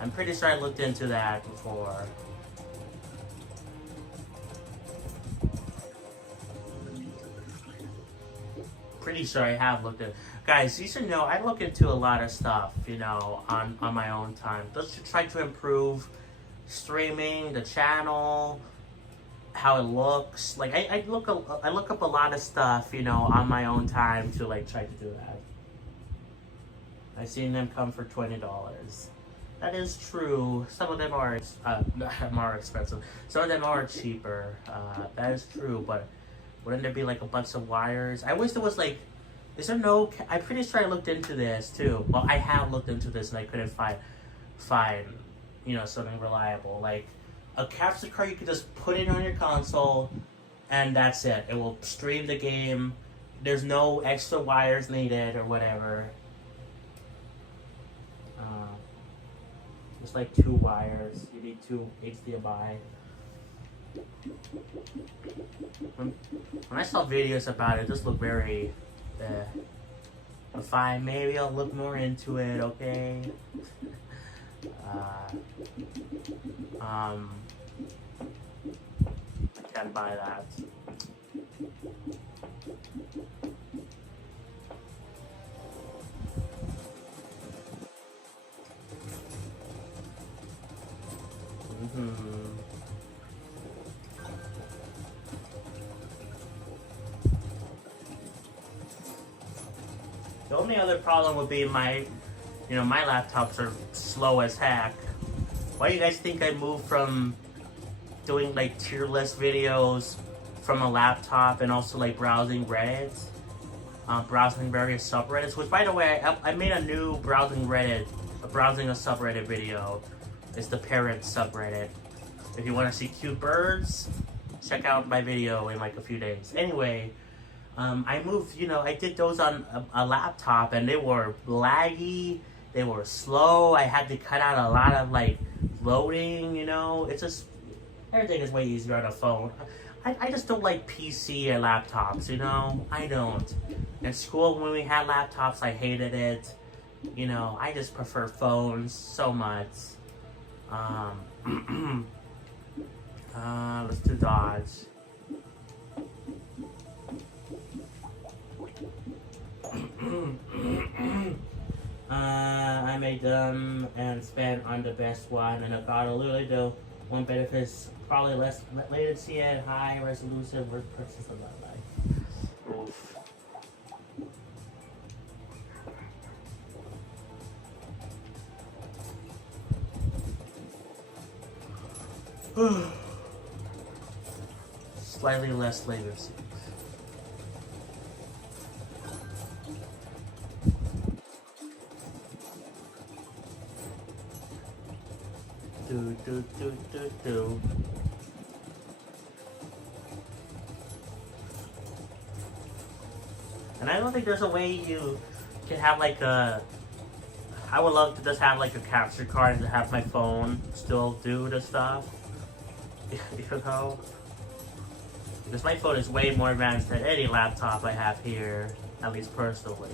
I'm pretty sure I looked into that before. Pretty sure I have looked at. Guys, you should know I look into a lot of stuff, you know, on my own time. Just to try to improve streaming, the channel, how it looks. Like I look up a lot of stuff, you know, on my own time to like try to do that. I've seen them come for $20. That is true. Some of them are more expensive. Some of them are cheaper. That is true, but wouldn't there be like a bunch of wires? I wish there was like, is there no, I'm pretty sure I looked into this too. Well, I have looked into this and I couldn't find, you know, something reliable. Like a capture card, you could just put it on your console and that's it. It will stream the game. There's no extra wires needed or whatever. It's like 2 wires. You need 2 HDMI. When I saw videos about it, it just looked very fine. Maybe I'll look more into it, okay? I can't buy that. The only other problem would be my laptops are slow as heck. Why do you guys think I moved from doing like tier list videos from a laptop and also like browsing Reddit, browsing various subreddits? Which, by the way, I made a new browsing a subreddit video. It's the parrot subreddit. If you want to see cute birds, check out my video in like a few days. Anyway, I moved, you know, I did those on a laptop and they were laggy, they were slow. I had to cut out a lot of like loading, you know. It's just, everything is way easier on a phone. I just don't like PC and laptops, you know. I don't. In school, when we had laptops, I hated it. You know, I just prefer phones so much. Let's do dodge. I made them and spent on the best one, and I got a little the one benefits probably less latency and high resolution word purchase of my life. Oof. Slightly less latency. Do. And I don't think there's a way you can have like a. I would love to just have like a capture card and to have my phone still do the stuff. You know? Because my phone is way more advanced than any laptop I have here, at least personally.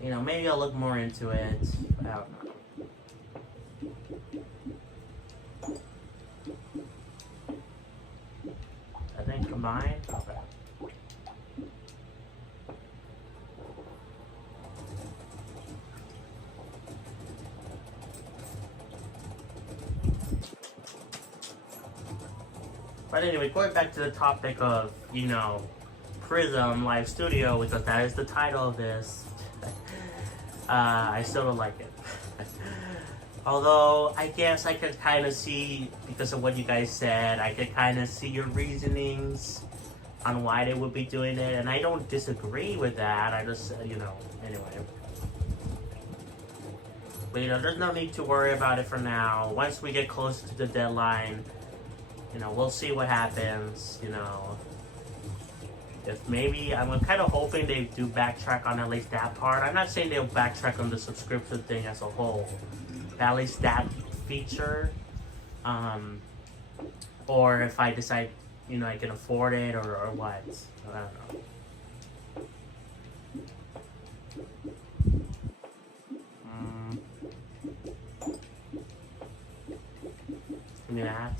You know, maybe I'll look more into it. I don't know. I think combined? Okay. But anyway, going back to the topic of, you know, PRISM Live Studio, because that is the title of this. I still don't like it. Although, I guess I could kind of see, because of what you guys said, I could kind of see your reasonings on why they would be doing it, and I don't disagree with that. I just, you know, anyway. But, you know, there's no need to worry about it for now. Once we get closer to the deadline, you know, we'll see what happens, you know. If maybe, I'm kind of hoping they do backtrack on at least that part. I'm not saying they'll backtrack on the subscription thing as a whole. At least that feature. or if I decide, you know, I can afford it or what. I don't know. Give me that.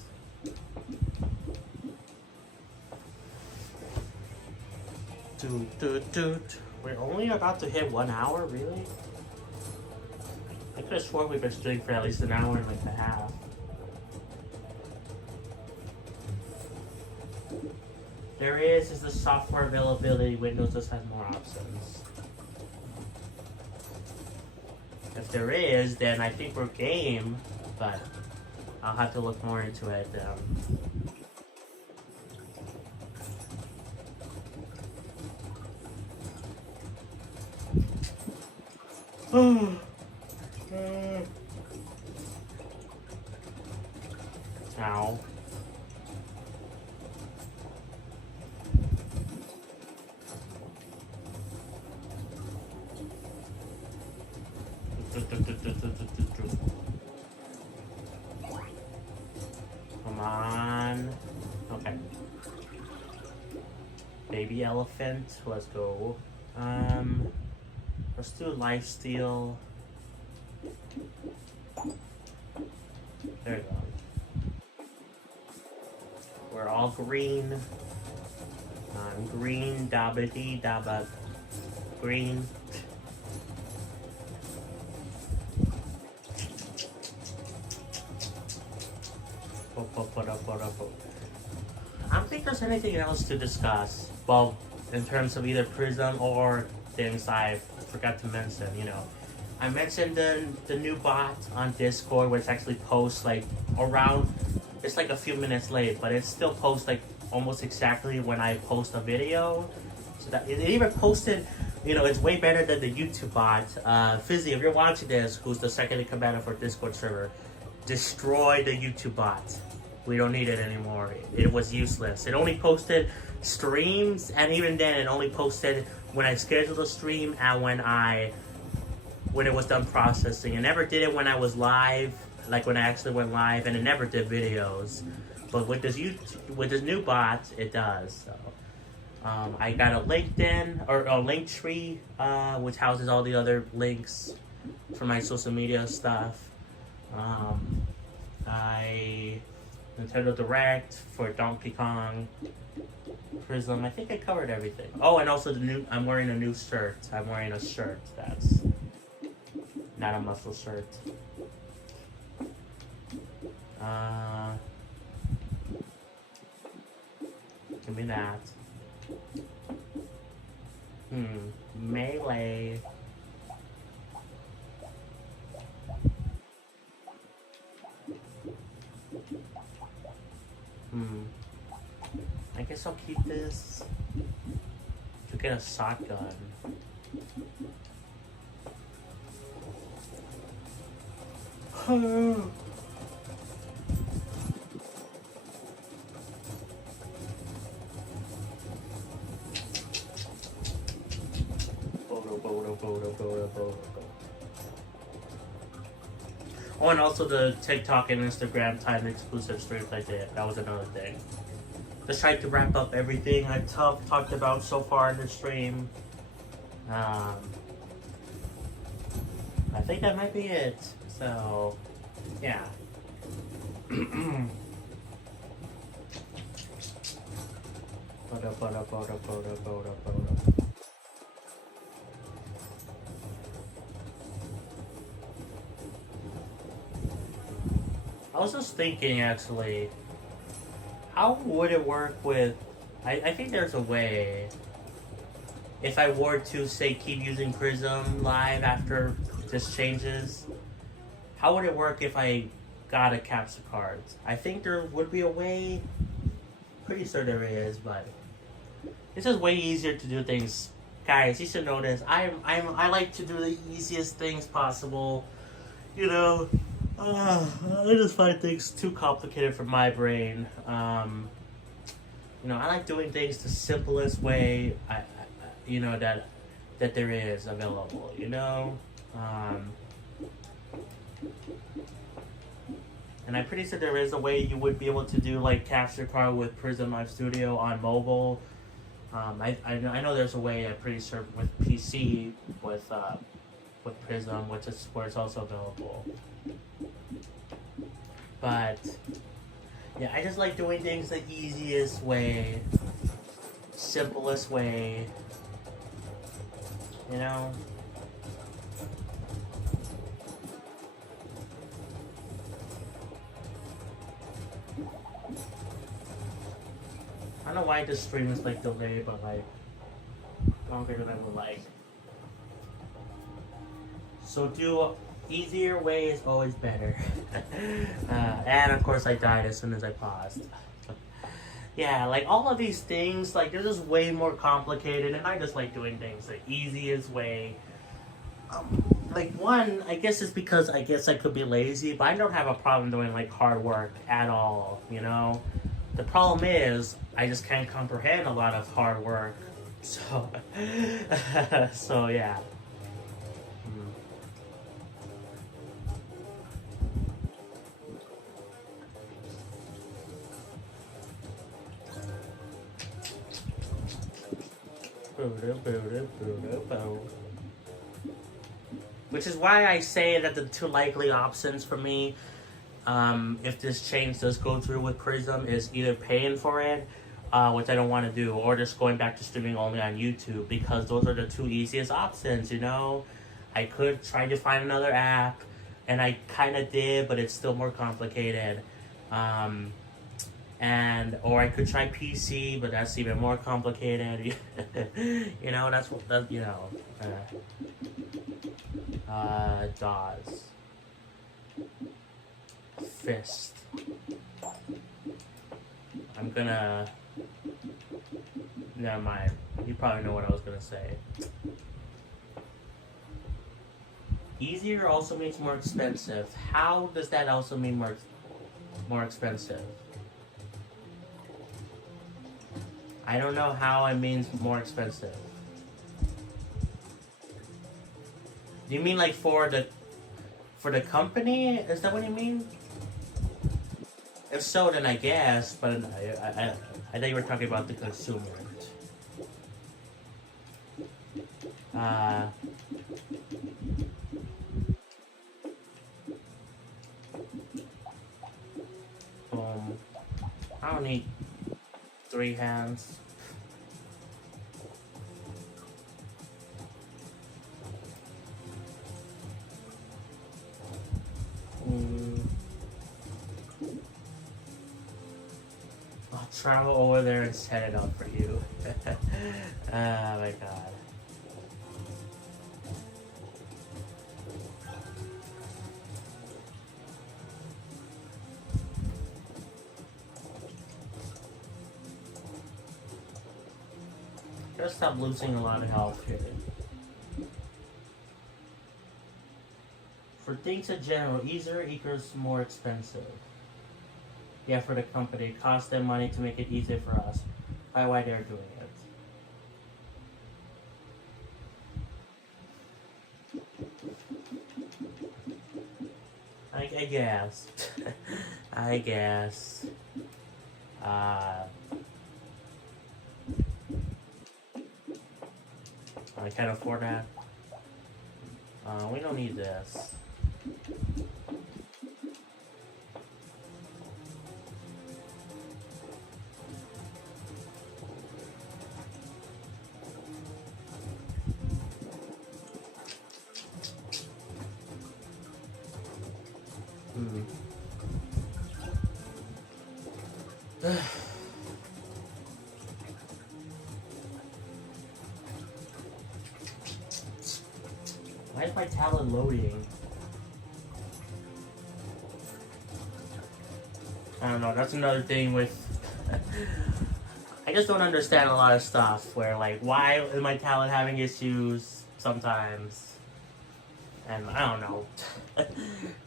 We're only about to hit 1 hour, really? I could have sworn we've been streaming for at least an hour and like a half. There is the software availability. Windows just has more options. If there is, then I think we're game, but I'll have to look more into it. Ow. Come on. Okay. Baby elephant. Let's go. Let's do lifesteal. There we go. We're all green. Green, dabbity, dabba, green. I don't think there's anything else to discuss. Well, in terms of either PRISM or things I forgot to mention, you know. I mentioned the new bot on Discord, which actually posts like around, it's like a few minutes late, but it still posts like almost exactly when I post a video. So that it even posted, you know, it's way better than the YouTube bot. Fizzy, if you're watching this, who's the second in command for Discord server, destroy the YouTube bot. We don't need it anymore. It was useless. It only posted streams, and even then, it only posted when I scheduled a stream and when it was done processing. It never did it when I was live, like when I actually went live, and it never did videos. But with this new bot, it does. So, I got a LinkedIn or a Linktree, which houses all the other links for my social media stuff. Nintendo Direct for Donkey Kong, PRISM. I think I covered everything. Oh, and also I'm wearing a new shirt. I'm wearing a shirt that's not a muscle shirt. Give me that. Melee. I guess I'll keep this to get a shotgun. Oh, and also the TikTok and Instagram time exclusive streams I did. That was another thing. Just trying to wrap up everything I talked about so far in the stream. I think that might be it. So, yeah. I was just thinking, actually, how would it work with... I think there's a way. If I were to, say, keep using PRISM live after this changes, how would it work if I got a capture card? I think there would be a way. Pretty sure there is, but it's just way easier to do things. Guys, you should know this. I like to do the easiest things possible. You know, I just find things too complicated for my brain. You know, I like doing things the simplest way. You know, that there is available. You know, And I'm pretty sure there is a way you would be able to do like capture card with PRISM Live Studio on mobile. I know there's a way. I'm pretty sure with PC with PRISM, which is where it's also available. But yeah, I just like doing things the easiest way, simplest way. You know. I don't know why this stream is like delayed, but like longer than I would like. So do easier way is always better. And of course I died as soon as I paused. Yeah, like all of these things, like they're just way more complicated, and I just like doing things the easiest way. Like one, I guess it's because I guess I could be lazy, but I don't have a problem doing like hard work at all, you know? The problem is, I just can't comprehend a lot of hard work. So, so yeah. Which is why I say that the two likely options for me, if this change does go through with PRISM, is either paying for it, which I don't want to do, or just going back to streaming only on YouTube, because those are the two easiest options, you know? I could try to find another app, and I kind of did, but it's still more complicated. Or I could try PC, but that's even more complicated. You know, that's what, that, you know. DAWs. Fist. I'm gonna... Never mind. You probably know what I was gonna say. Easier also means more expensive. How does that also mean more expensive? I don't know how it means more expensive. Do you mean like for the company? Is that what you mean? If so, then I guess, but I thought you were talking about the consumer. I don't need 3 hands. I'll travel over there and set it up for you. Oh my god. Gotta stop losing a lot of health here. For things in general, easier equals more expensive. Yeah, for the company, it costs them money to make it easier for us. Why they're doing it. I guess. I guess. I can't afford that. We don't need this. Why is my talent loading? I don't know, that's another thing with... I just don't understand a lot of stuff where, like, why is my talent having issues sometimes? And I don't know.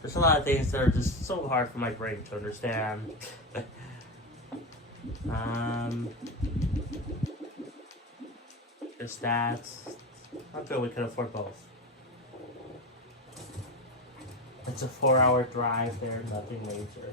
There's a lot of things that are just so hard for my brain to understand. Just that. I'm good, we could afford both. It's a 4-hour drive there, nothing major.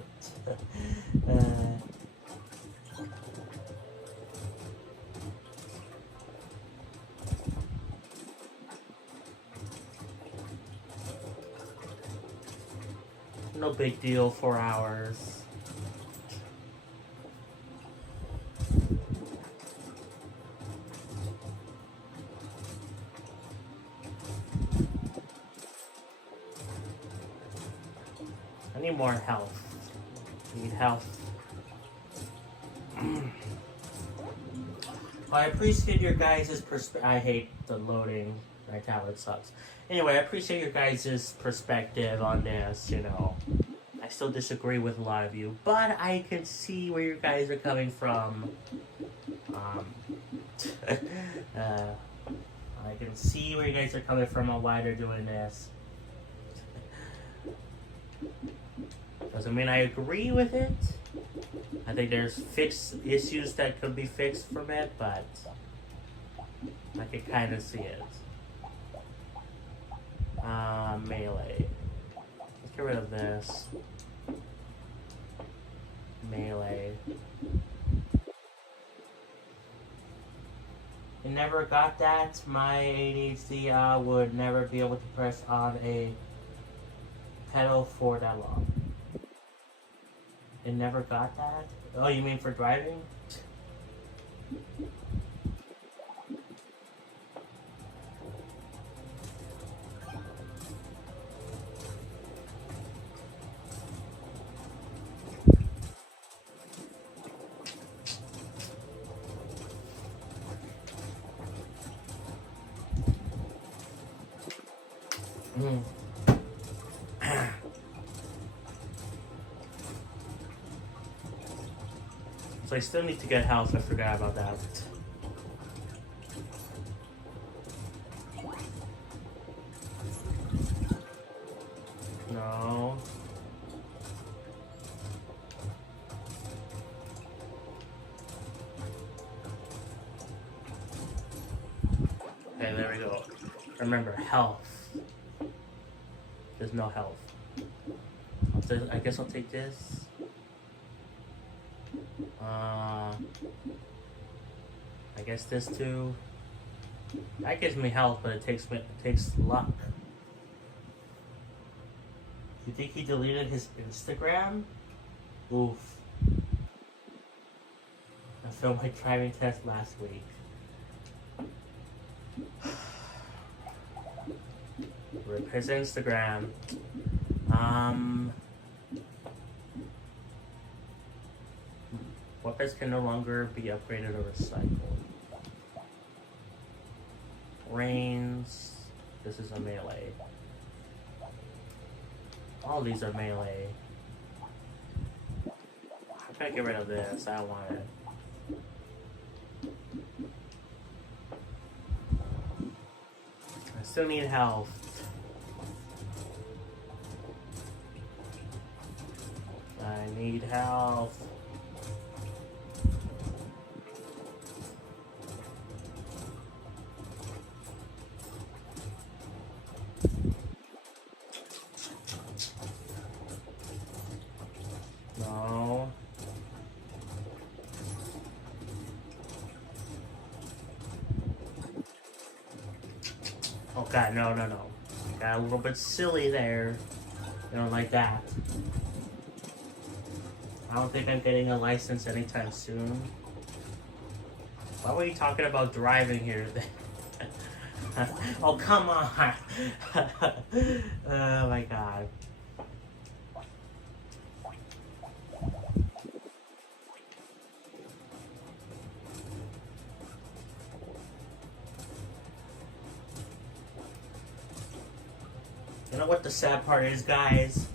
No big deal, 4 hours. I need more health. Need health. Well, I appreciate your guys' perspective. I hate the loading. My tablet sucks. Anyway, I appreciate your guys' perspective on this, you know. I still disagree with a lot of you, but I can see where you guys are coming from. I can see where you guys are coming from on why they're doing this. Doesn't mean I agree with it. I think there's fixed issues that could be fixed from it, but I can kind of see it. Melee. Let's get rid of this. Melee. You never got that? My ADHD would never be able to press on a pedal for that long. It never got that? Oh, you mean for driving? So I still need to get health, I forgot about that. No. Okay, there we go. Remember, health. There's no health. I guess I'll take this. I guess this too. That gives me health, but it takes luck. You think he deleted his Instagram? Oof. I failed my driving test last week. Rip his Instagram. Weapons can no longer be upgraded or recycled. Reigns. This is a melee. All these are melee. I'm gonna get rid of this. I don't want it. I still need health. I need health. No. Oh god, no. Got a little bit silly there. You know, like that. I don't think I'm getting a license anytime soon. Why were you talking about driving here then? Oh, come on! Oh my god. You know what the sad part is, guys?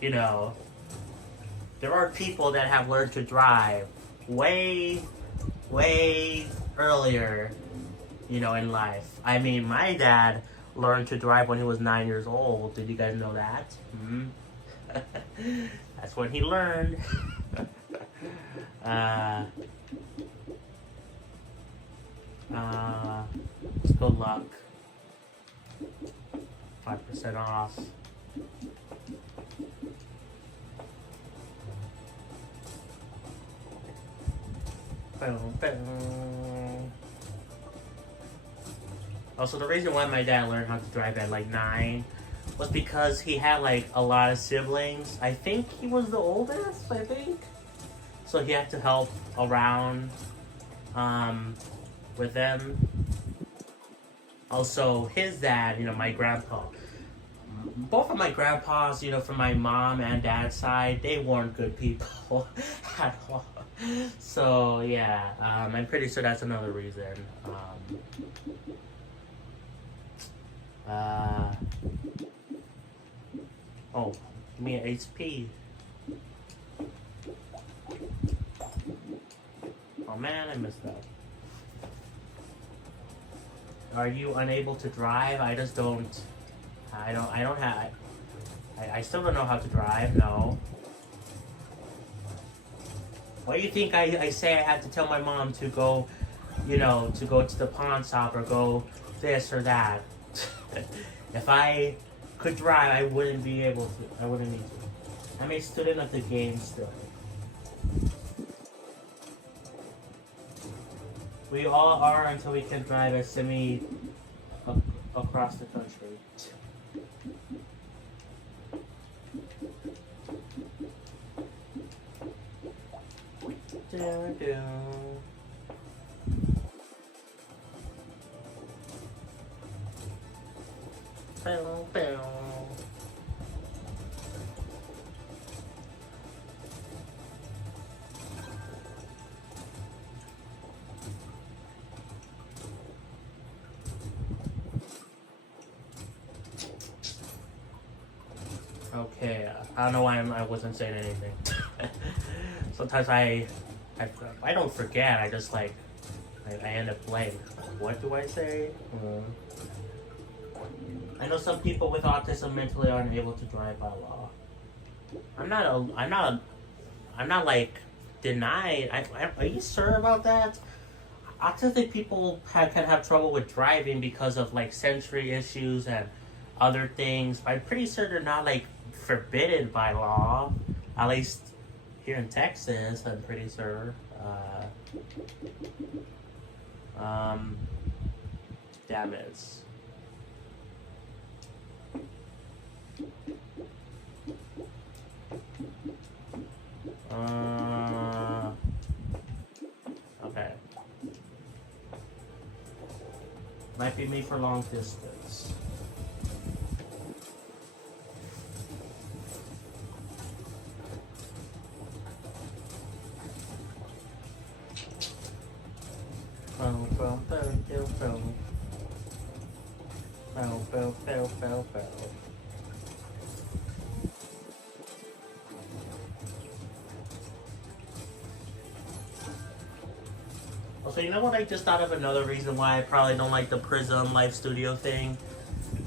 You know, there are people that have learned to drive way earlier, you know, in life. I mean, my dad learned to drive when he was 9 years old. Did you guys know that? That's when he learned. Good luck. 5% off. Also, the reason why my dad learned how to drive at like 9 was because he had like a lot of siblings. I think he was the oldest, I think. So he had to help around with them. Also, his dad, you know, my grandpa. Both of my grandpas, you know, from my mom and dad's side, they weren't good people at all. So, yeah, I'm pretty sure that's another reason. Oh, give me an HP. Oh man, I missed that. Are you unable to drive? I just don't. I don't have. I still don't know how to drive. No. Why do you think I say I had to tell my mom to go, you know, to go to the pawn shop or go this or that? If I could drive, I wouldn't be able to. I wouldn't need to. I'm a student of the game still. We all are until we can drive a semi across the country. Okay, I don't know why I wasn't saying anything. Sometimes I don't forget. I just like I end up blank. What do I say? I know some people with autism mentally are unable to drive by law. I'm not like denied. Are you sure about that? Autistic people can have trouble with driving because of like sensory issues and other things. But I'm pretty sure they're not like forbidden by law. At least here in Texas, I'm pretty sure. Damn it. Okay. Might be me for long distance. Also, you know what? I just thought of another reason why I probably don't like the PRISM Live Studio thing.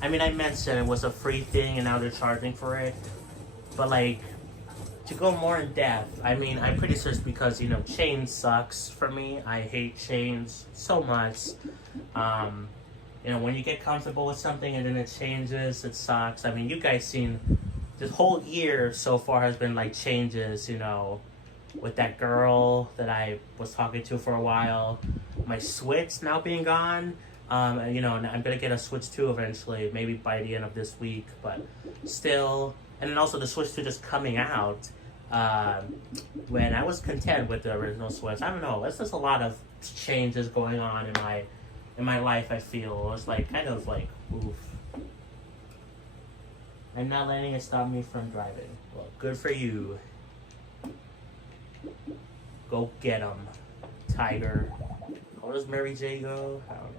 I mean, I mentioned it was a free thing and now they're charging for it. But like, to go more in depth, I mean, I'm pretty sure it's because, you know, chains sucks for me. I hate chains so much. You know, when you get comfortable with something and then it changes, it sucks. I mean, you guys seen this whole year so far has been like changes, you know, with that girl that I was talking to for a while. My Switch now being gone. You know, I'm gonna get a Switch 2 eventually, maybe by the end of this week, but still. And then also the Switch 2 just coming out. When I was content with the original Switch, I don't know. It's just a lot of changes going on in my life. I feel it's like kind of like oof. I'm not letting it stop me from driving. Well, good for you. Go get 'em, Tiger. How does Mary J go? I don't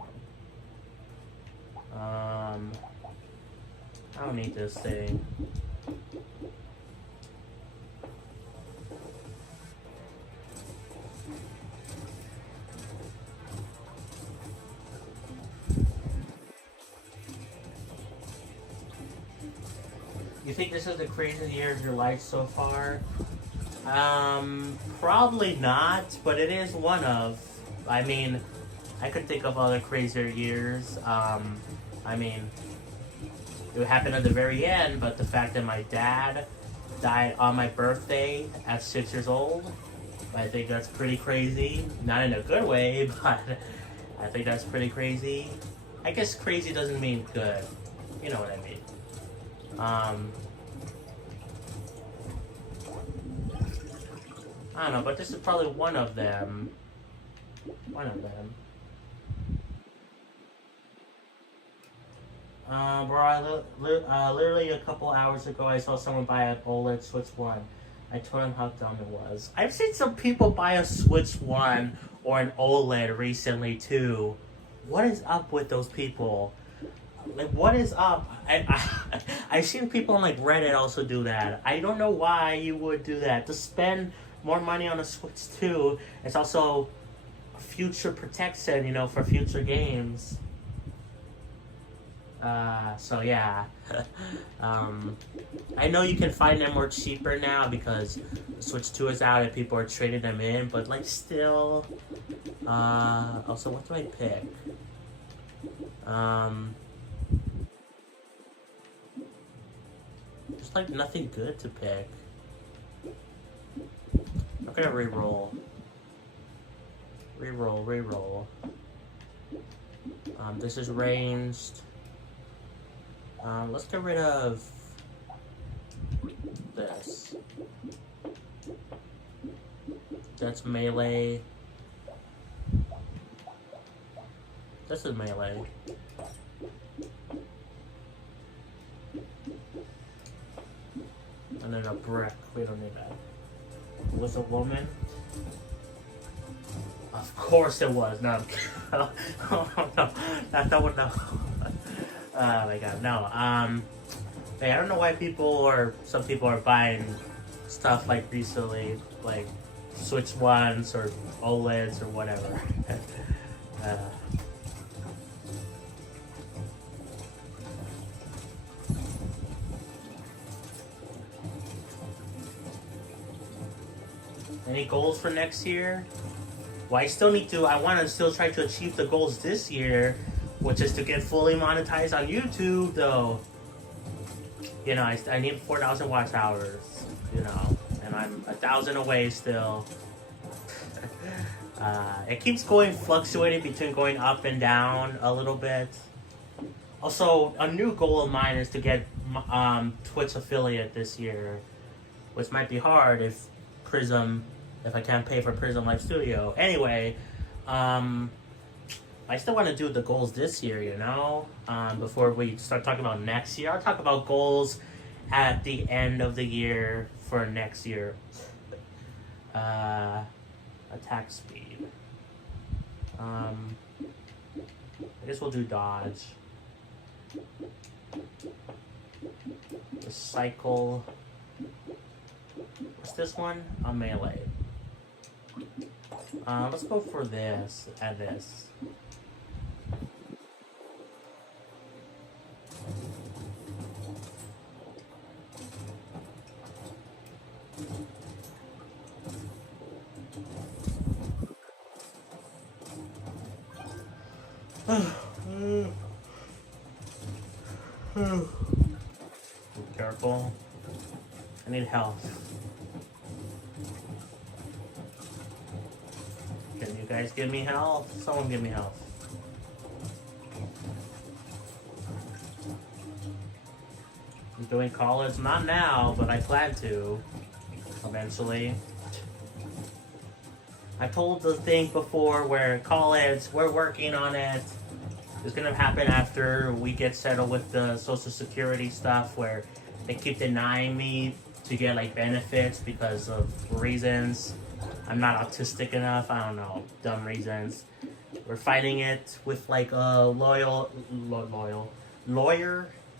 know. I don't need this thing. You think this is the craziest year of your life so far? Probably not, but it is one of. I mean, I could think of other crazier years. I mean, it happened at the very end, but the fact that my dad died on my birthday at 6 years old, I think that's pretty crazy. Not in a good way, but I think that's pretty crazy. I guess crazy doesn't mean good. You know what I mean. I don't know, but this is probably one of them. One of them. Bro, literally a couple hours ago, I saw someone buy an OLED Switch 1. I told him how dumb it was. I've seen some people buy a Switch 1 or an OLED recently, too. What is up with those people? Like, what is up? I've seen people on, like, Reddit also do that. I don't know why you would do that. To spend more money on a Switch 2, it's also future protection, you know, for future games. So yeah. I know you can find them more cheaper now because Switch 2 is out and people are trading them in, but like still, also what do I pick? There's like nothing good to pick. I'm gonna re-roll. Reroll. This is ranged. Let's get rid of this. That's melee. This is melee. And then a brick. We don't need that. Was a woman? Of course it was. No. Oh, no. That's not what. No. Oh my god, no. Hey, I don't know why some people are buying stuff like recently, like Switch 1s or OLEDs or whatever. Any goals for next year? Well, I want to still try to achieve the goals this year, which is to get fully monetized on YouTube, though. You know, I need 4,000 watch hours, you know, and I'm 1,000 away still. It keeps fluctuating between going up and down a little bit. Also, a new goal of mine is to get Twitch affiliate this year, which might be hard if I can't pay for PRISM Live Studio. Anyway, I still want to do the goals this year, you know? Before we start talking about next year. I'll talk about goals at the end of the year for next year. Attack speed. I guess we'll do dodge. The cycle. What's this one? A melee. Let's go for this and this. Be careful. I need health. Can you guys give me health? Someone give me health. I'm doing college, not now, but I plan to eventually. I told the thing before where college, we're working on it. It's gonna happen after we get settled with the Social Security stuff where they keep denying me to get like benefits because of reasons. I'm not autistic enough, I don't know, dumb reasons. We're fighting it with like a lawyer.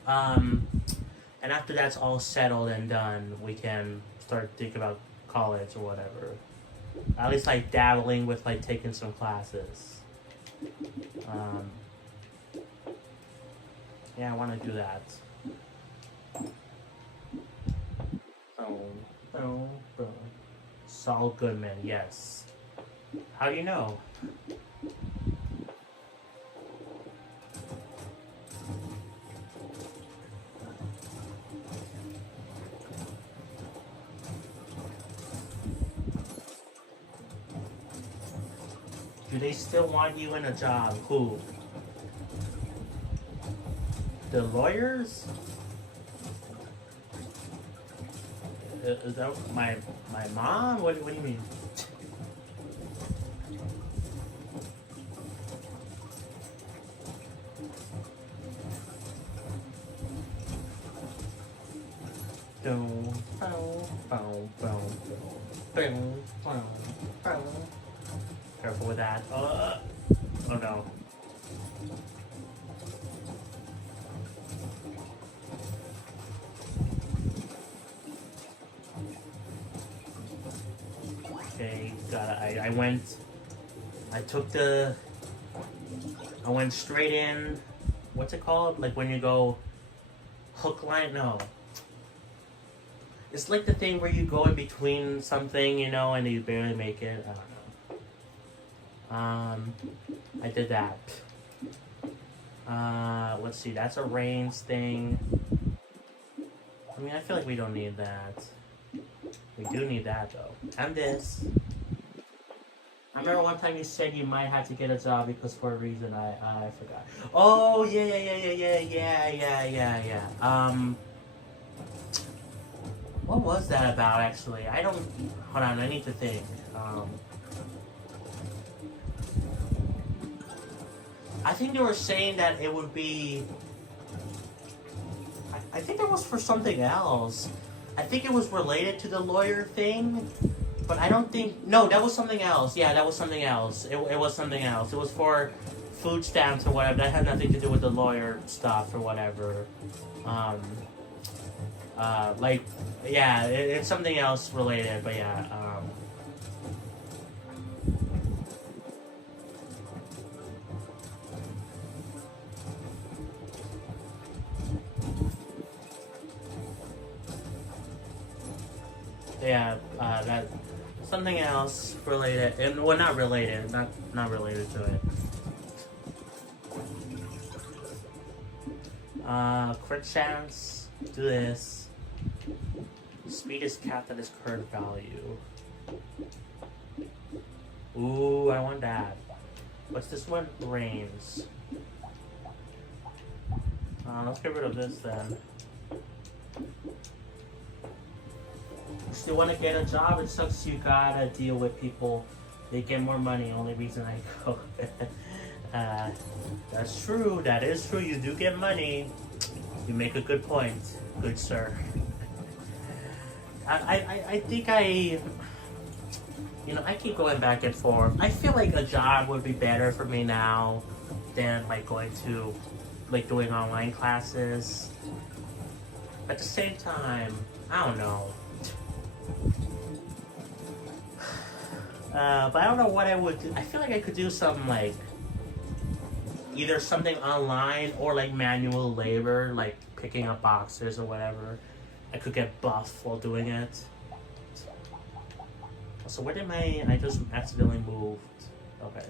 And after that's all settled and done, we can start thinking about college or whatever. At least like dabbling with like taking some classes. Yeah, I want to do that. Saul Goodman, yes. How do you know? Do they still want you in a job? Who? The lawyers? Is that my mom? What do you mean? Careful with that. Oh no. Okay, I went straight in. What's it called? Like when you go hook line? No. It's like the thing where you go in between something, you know, and you barely make it. I don't know. I did that. Let's see. That's a reins thing. I mean, I feel like we don't need that. We do need that though. And this. I remember one time you said you might have to get a job because for a reason I forgot. Oh yeah. What was that about actually? I don't. Hold on, I need to think. I think they were saying that it would be. I think it was for something else. I think it was related to the lawyer thing, but I don't think. No, that was something else. Yeah, that was something else. It was something else. It was for food stamps or whatever. That had nothing to do with the lawyer stuff or whatever. Like, yeah, it's something else related, but yeah. Yeah, that something else related, and well, not related, not related to it. Crit chance. Do this. Speed is capped at its current value. Ooh, I want that. What's this one? Reigns. Let's get rid of this then. Still want to get a job? It sucks you gotta deal with people. They get more money. Only reason I go. That's true. That is true. You do get money. You make a good point, good sir. I think you know, I keep going back and forth. I feel like a job would be better for me now than like going to, like doing online classes. At the same time, I don't know. But I don't know what I would do. I feel like I could do something like either something online or like manual labor, like picking up boxes or whatever. I could get buff while doing it. So where did I just accidentally moved. Okay.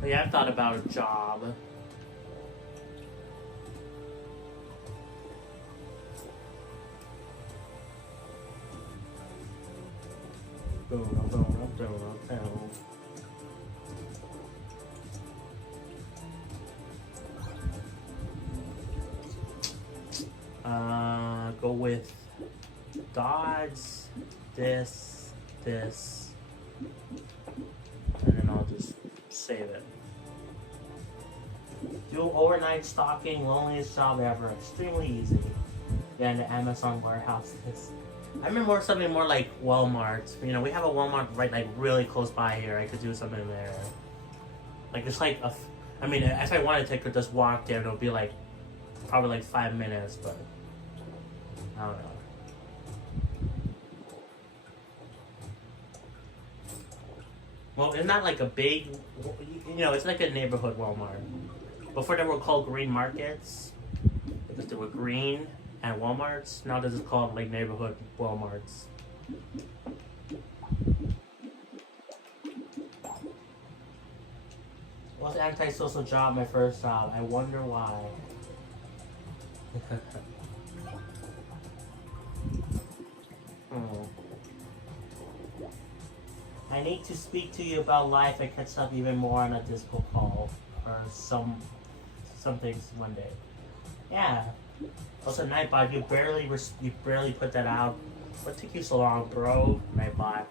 But yeah, I've thought about a job. Go with dodge, this, and then I'll just save it. Do overnight stocking, loneliest job ever, extremely easy. Then the Amazon warehouses. I remember something more like Walmart. You know, we have a Walmart right like really close by here. I could do something there. Like it's like I mean, if I wanted to, I could just walk there. It'll be like probably like 5 minutes, but I don't know. Well, it's not like a big, you know, it's like a neighborhood Walmart. Before they were called green markets, because they were green and Walmarts. Now this is called like neighborhood Walmarts. Was antisocial job my first job? I wonder why. I need to speak to you about life and catch up even more on a Discord call or something one day. Yeah. Also, Nightbot, you barely put that out. What took you so long, bro? Nightbot.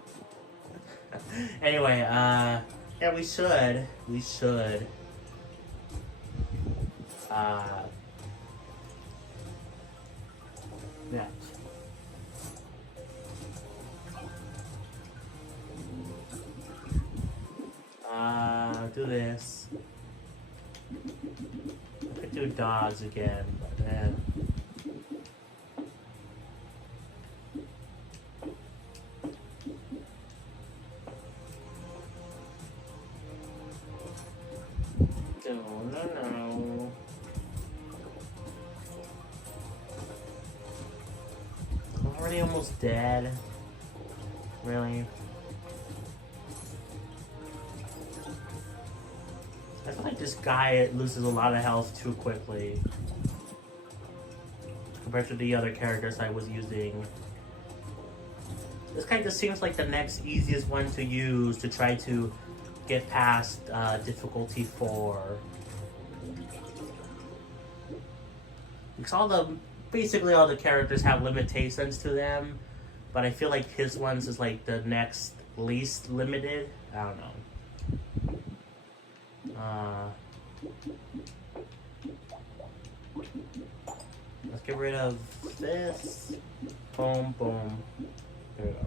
Anyway, yeah, we should. Yeah. Do this. I could do dogs again, but then. No. I'm already almost dead. Really? I feel like this guy loses a lot of health too quickly compared to the other characters I was using. This guy just seems like the next easiest one to use to try to get past difficulty 4. Because basically all the characters have limitations to them, but I feel like his ones is like the next least limited. I don't know. Let's get rid of this. Boom, boom. There we go.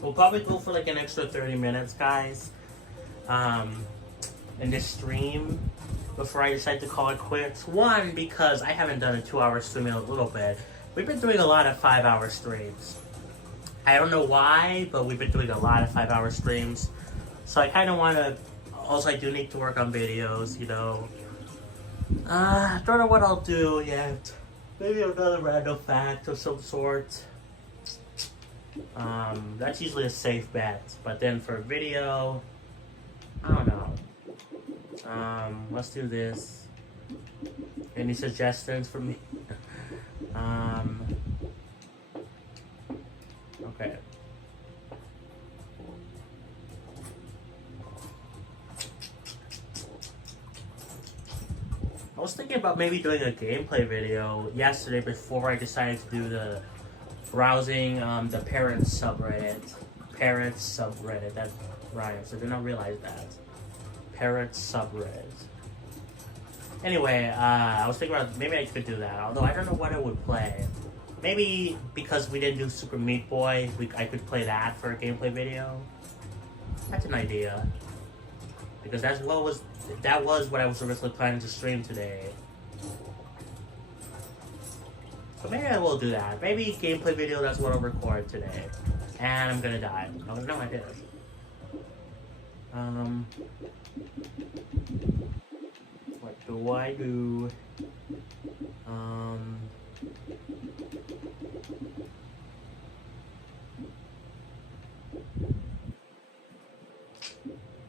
We'll probably go for like an extra 30 minutes, guys, in this stream before I decide to call it quits. One, because I haven't done a 2-hour stream in a little bit. We've been doing a lot of 5-hour streams. I don't know why, but we've been doing a lot of 5-hour streams. So I kind of want to, also I do need to work on videos, you know. I don't know what I'll do yet. Maybe another random fact of some sort. That's usually a safe bet, but then for video, I don't know. Let's do this. Any suggestions for me? Okay. I was thinking about maybe doing a gameplay video yesterday before I decided to do the browsing the parents subreddit. That rhymes. I did not realize that. Parents subreddit. Anyway, I was thinking about maybe I could do that. Although I don't know what I would play. Maybe because we didn't do Super Meat Boy, I could play that for a gameplay video. That's an idea. Because that was what I was originally planning to stream today. So maybe I will do that. Maybe gameplay video, that's what I'll record today. And I'm gonna die. Oh, no, I did. What do I do?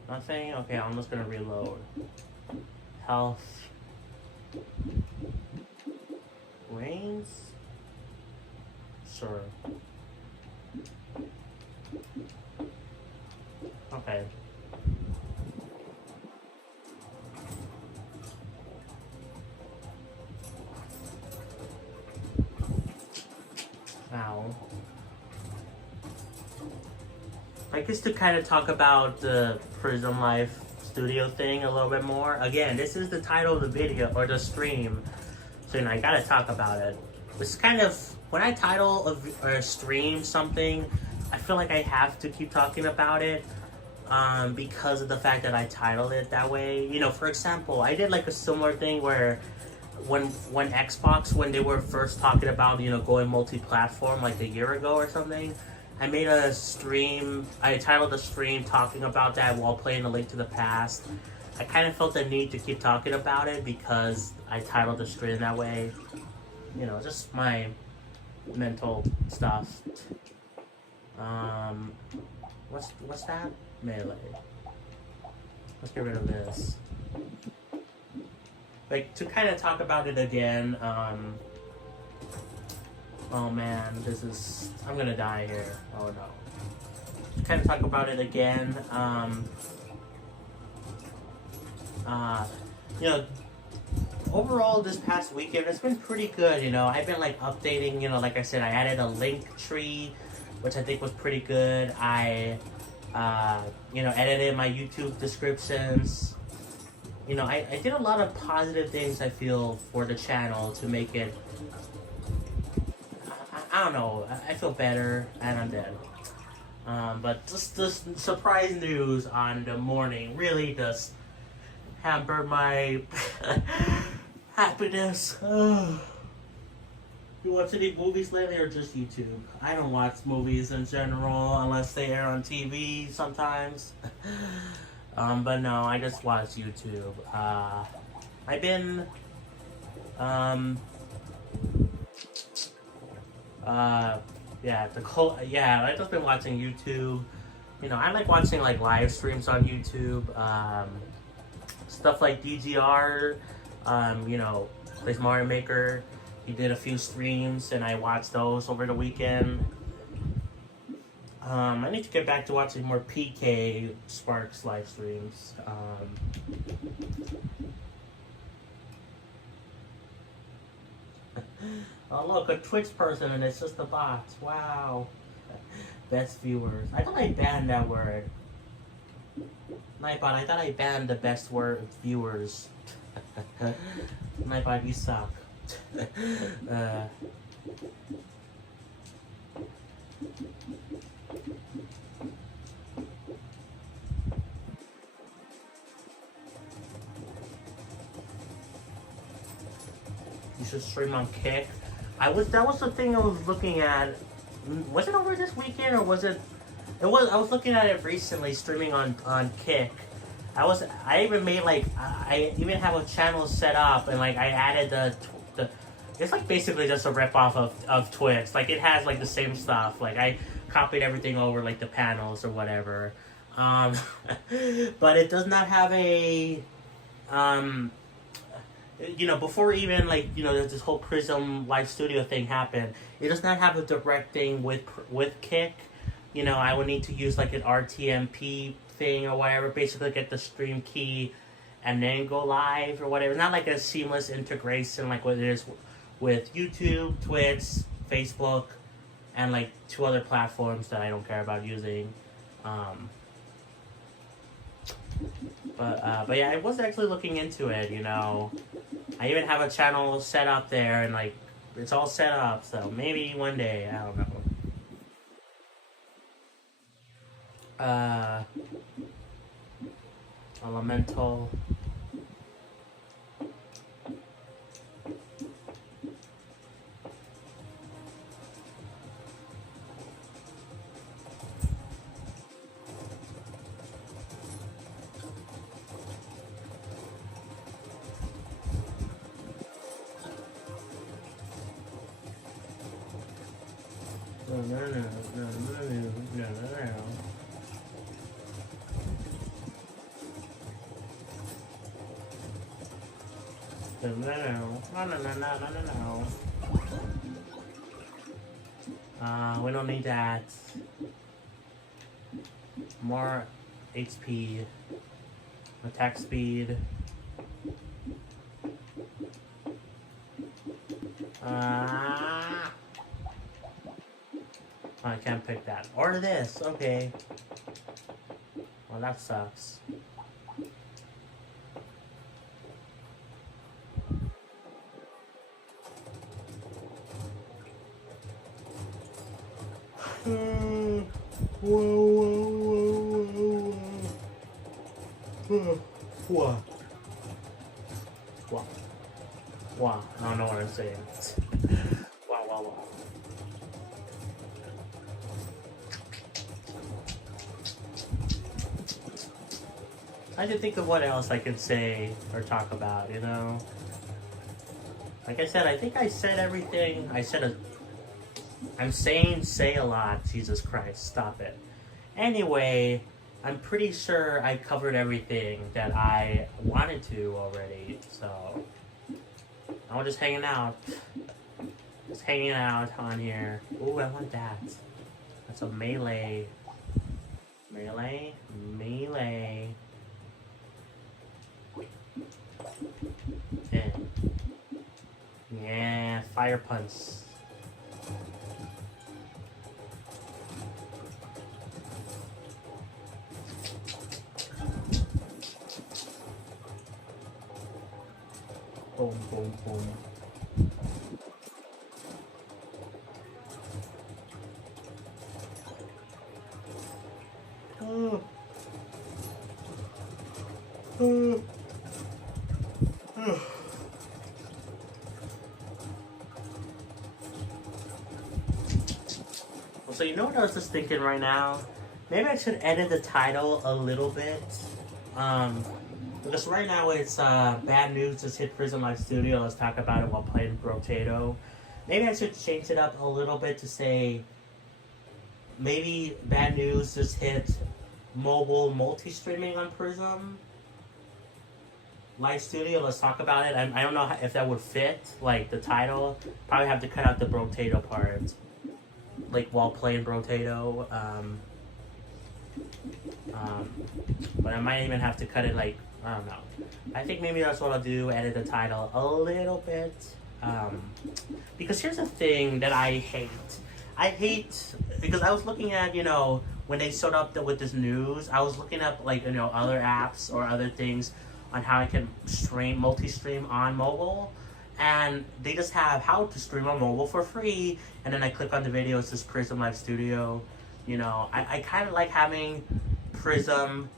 Nothing? Okay, I'm just gonna reload. Health. Wings? Sure. Okay. Ow. I guess to kind of talk about the Prism Life Studio thing a little bit more. Again, this is the title of the video, or the stream. So, you know, I gotta talk about it. It's kind of, when I title a stream something, I feel like I have to keep talking about it because of the fact that I titled it that way. You know, for example, I did like a similar thing where when Xbox, when they were first talking about, you know, going multi-platform like a year ago or something, I made a stream, I titled the stream talking about that while playing A Link to the Past. I kind of felt the need to keep talking about it because I titled the stream that way. You know, just my mental stuff. What's that? Melee. Let's get rid of this. Like, to kind of talk about it again, oh man, I'm gonna die here. Oh no. To kind of talk about it again, you know, overall this past weekend, it's been pretty good, you know. I've been like updating, you know, like I said, I added a link tree, which I think was pretty good. I, you know, edited my YouTube descriptions. You know, I did a lot of positive things, I feel, for the channel to make it, I don't know, I feel better, and I'm dead. But just this surprise news on the morning really just hampered my happiness. You watch any movies lately or just YouTube? I don't watch movies in general unless they air on TV sometimes. But no, I just watch YouTube. I've been, I've just been watching YouTube. You know, I like watching like live streams on YouTube. Stuff like DGR, you know, plays Mario Maker. He did a few streams and I watched those over the weekend. I need to get back to watching more PK Sparks live streams. Oh look, a Twitch person and it's just a bot. Wow. Best viewers. I thought I banned that word. Nightbot, I thought I banned the best word viewers. Nightbot, you suck. You should stream on Kick. That was the thing I was looking at. Was it over this weekend or was it? I was looking at it recently, streaming on Kick. I even made like I even have a channel set up and like I added the it's like basically just a ripoff of Twitch. Like it has like the same stuff. Like I copied everything over like the panels or whatever. But it does not have a you know, before even like, you know, this whole PRISM live studio thing happened, it does not have a direct thing with Kick. You know, I would need to use like an RTMP thing or whatever, basically get the stream key and then go live or whatever. It's not like a seamless integration like what it is with YouTube, Twitch, Facebook, and like 2 other platforms that I don't care about using. But yeah, I was actually looking into it, you know. I even have a channel set up there and like it's all set up, so maybe one day, I don't know. Elemental. We don't need that. More HP, attack speed. I can't pick that. Or this, okay. Well, that sucks. Wow. I don't know what I'm saying. Wow. I had to think of what else I could say or talk about, you know? Like I said, I think I said everything. I said I'm saying say a lot. Jesus Christ, stop it. Anyway, I'm pretty sure I covered everything that I wanted to already. So I'm just hanging out. Just hanging out on here. Ooh, I want that. That's a melee. Melee? Melee. Okay. Yeah, fire punch. Boom, boom, boom. Oh. Oh. Oh. So you know what I was just thinking right now? Maybe I should edit the title a little bit. Because right now it's bad news just hit Prism Live Studio. Let's talk about it while playing Brotato. Maybe I should change it up a little bit to say maybe bad news just hit mobile multi-streaming on Prism Live Studio. Let's talk about it. I don't know if that would fit, like the title. Probably have to cut out the Brotato part, like while playing Brotato. But I might even have to cut it, like, I don't know. I think maybe that's what I'll do, edit the title a little bit. Because here's the thing that I hate. I hate, because I was looking at, you know, when they showed up with this news, I was looking up, like, you know, other apps or other things on how I can stream, multi-stream on mobile. And they just have how to stream on mobile for free. And then I click on the video, it's just Prism Live Studio. You know, I kind of like having Prism,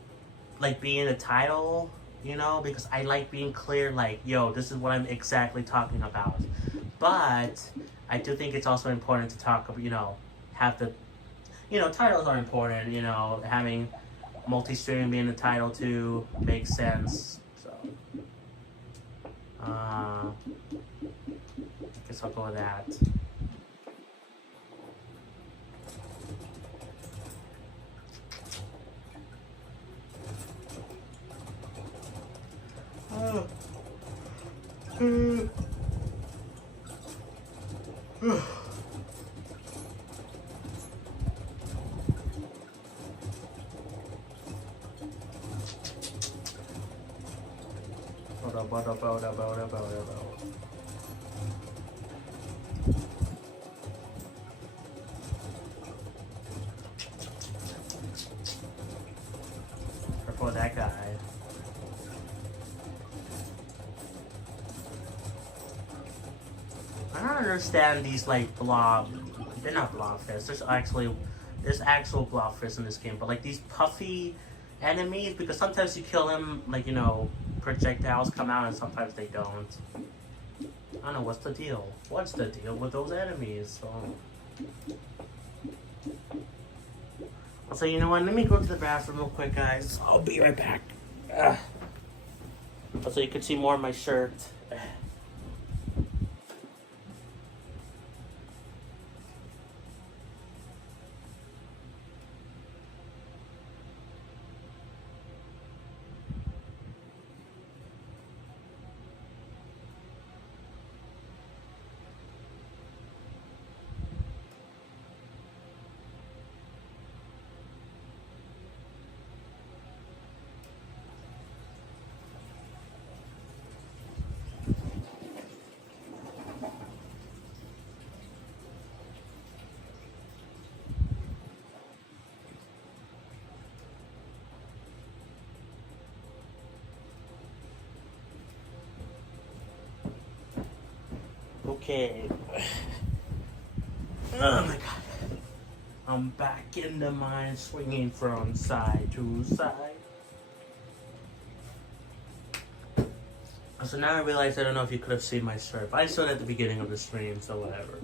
like, being the title, you know, because I like being clear, like, yo, this is what I'm exactly talking about. But I do think it's also important to talk, you know, have the, you know, titles are important, you know, having multi-streaming being the title too makes sense. So, I guess I'll go with that. For that guy. I don't understand these, like, blob. They're not blobfish. There's actual blobfish in this game, but like these puffy enemies, because sometimes you kill them, like, you know, projectiles come out and sometimes they don't. I don't know, what's the deal? What's the deal with those enemies? So you know what? Let me go to the bathroom real quick, guys. I'll be right back. So you can see more of my shirt. Okay. Oh my god. I'm back in the mine, swinging from side to side. So now I realize, I don't know if you could have seen my shirt, but I showed it at the beginning of the stream, so whatever.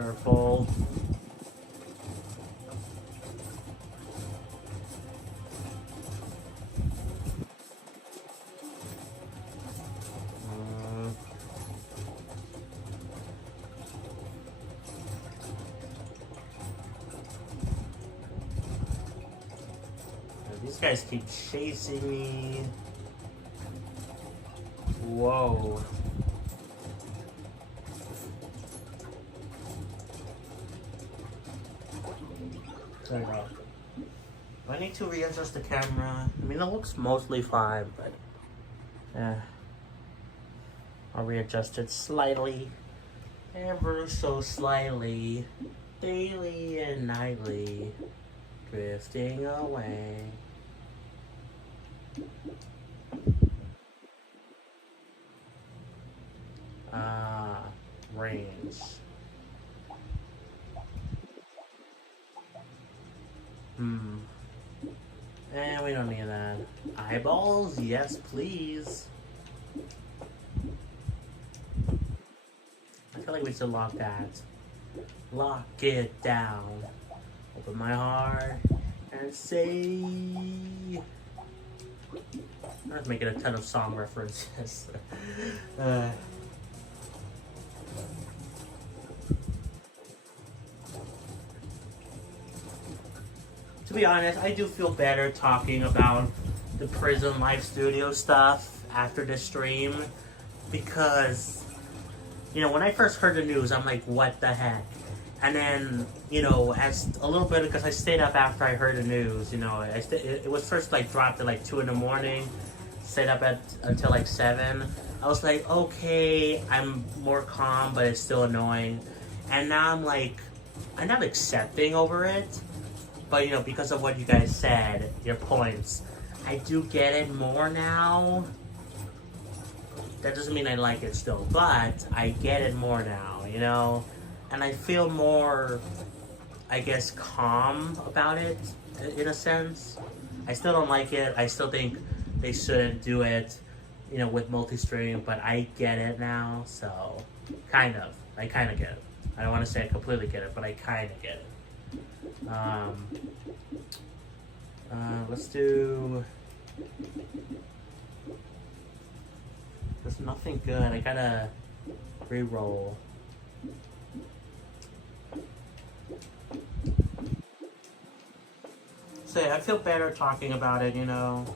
Careful. These guys keep chasing me. Whoa. There we go. I need to readjust the camera. I mean, it looks mostly fine, but I'll readjust it slightly, ever so slightly, daily and nightly, drifting away. Range. And we don't need that. Eyeballs? Yes, please. I feel like we should lock that. Lock it down. Open my heart and say... I'm not making a ton of song references. To be honest, I do feel better talking about the PRISM Live Studio stuff after the stream, because, you know, when I first heard the news, I'm like, what the heck? And then, you know, as a little bit, because I stayed up after I heard the news, you know, it was first like dropped at like 2 in the morning, stayed up until like 7. I was like, okay, I'm more calm, but it's still annoying. And now I'm like, I'm not accepting over it. But, you know, because of what you guys said, your points, I do get it more now. That doesn't mean I like it still, but I get it more now, you know? And I feel more, I guess, calm about it, in a sense. I still don't like it. I still think they shouldn't do it, you know, with multi-stream, but I get it now, so, kind of. I kind of get it. I don't want to say I completely get it, but I kind of get it. Let's do... There's nothing good. I gotta re-roll. So yeah, I feel better talking about it, you know.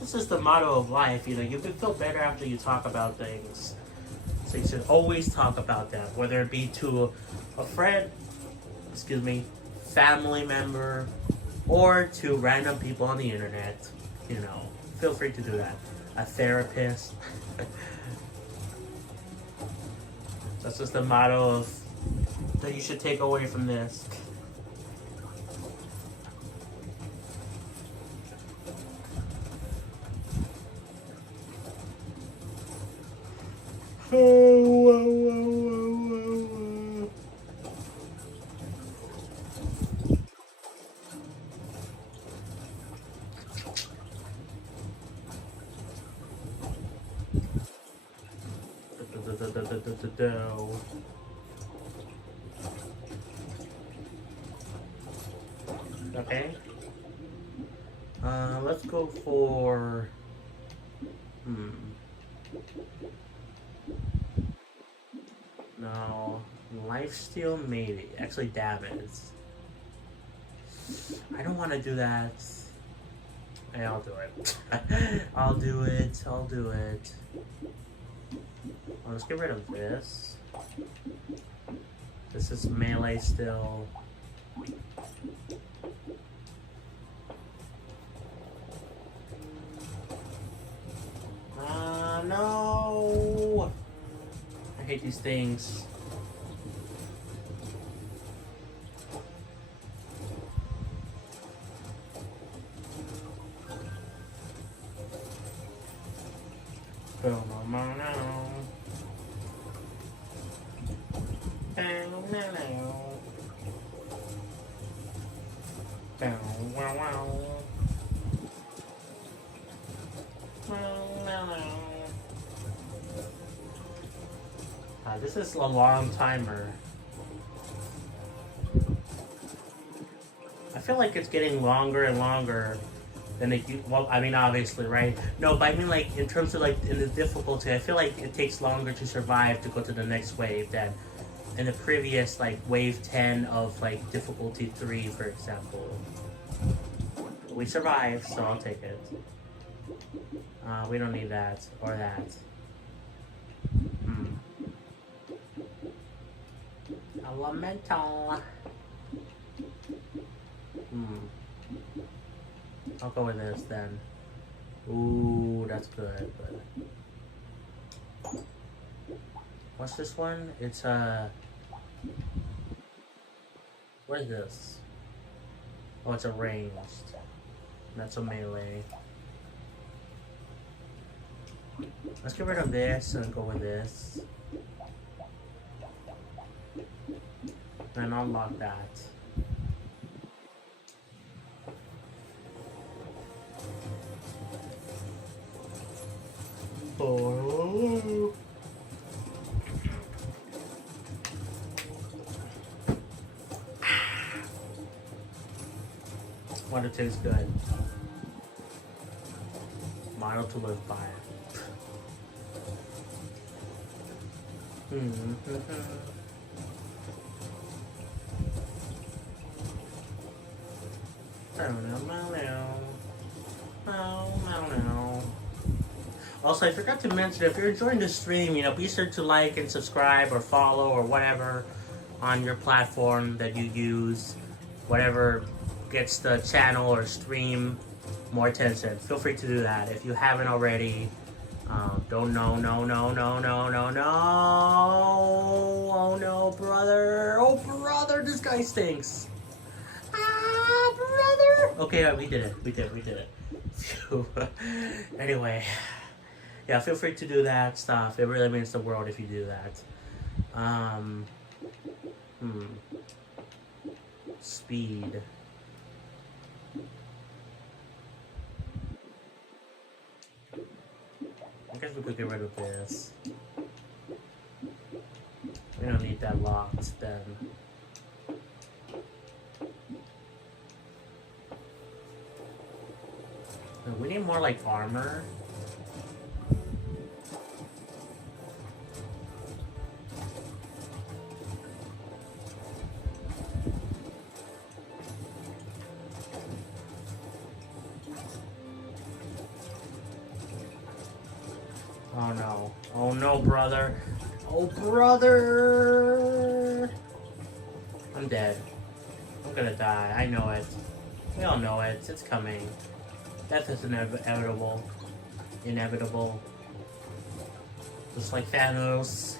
This is the motto of life, you know. You can feel better after you talk about things. So you should always talk about that, whether it be to a friend, excuse me, family member, or to random people on the internet. You know, feel free to do that. A therapist. That's just the motto of that you should take away from this. Okay. Let's go for no, lifesteal maybe. Actually damage. I don't want to do that. Hey, I'll do it. I'll do it. I'll do it. Let's get rid of this. This is melee still. No! I hate these things. This is a long timer. feel like it's getting longer and longer than it. Well, I mean, obviously, right? No, but I mean, like in terms of like in the difficulty, I feel like it takes longer to survive to go to the next wave than in the previous like wave 10 of like difficulty 3, for example. We survived, so I'll take it. We don't need that or that. Elemental. I'll go with this then. Ooh, that's good. But what's this one? It's what is this? Oh, it's a ranged. That's a melee. Let's get rid of this and go with this. And unlock that. Oh. Water tastes good. Model to live by. Also, I forgot to mention, if you're enjoying the stream, you know, be sure to like and subscribe or follow or whatever on your platform that you use, whatever gets the channel or stream more attention. Feel free to do that if you haven't already. Don't no, oh no, brother, oh brother, this guy stinks. Ah, brother. Okay, we did it. Anyway, yeah, feel free to do that stuff. It really means the world if you do that. Speed. I guess we could get rid of this. We don't need that locked then. We need more like armor. Oh no. Oh no, brother. Oh, brother. I'm dead. I'm gonna die. I know it. We all know it. It's coming. Death is inevitable. Inevitable. Just like Thanos.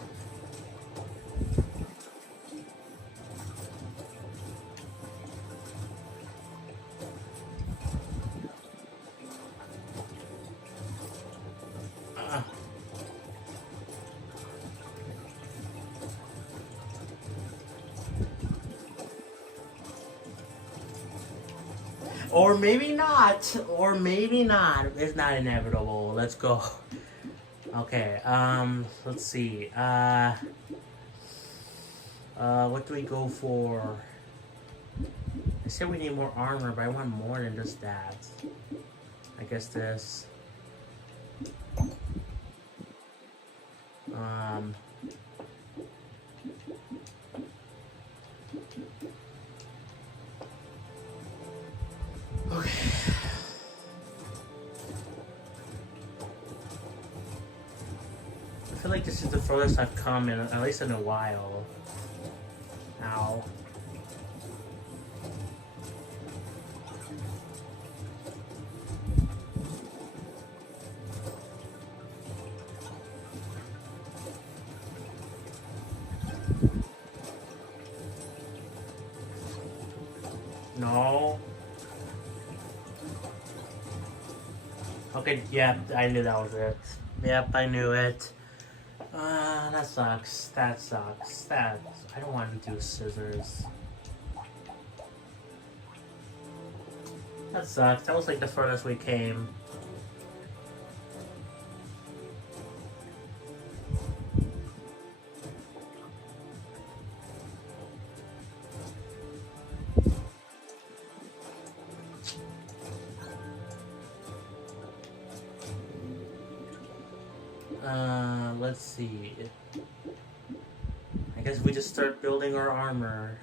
Or maybe not. Or maybe not. It's not inevitable. Let's go. Okay, let's see. What do we go for? I said we need more armor, but I want more than just that. I guess this. Okay. I feel like this is the furthest I've come in, at least in a while. Ow. No. Okay, yeah, I knew that was it. Yep, I knew it. That sucks. That sucks. I don't want to do scissors. That sucks. That was like the furthest we came. Let's see. I guess we just start building our armor.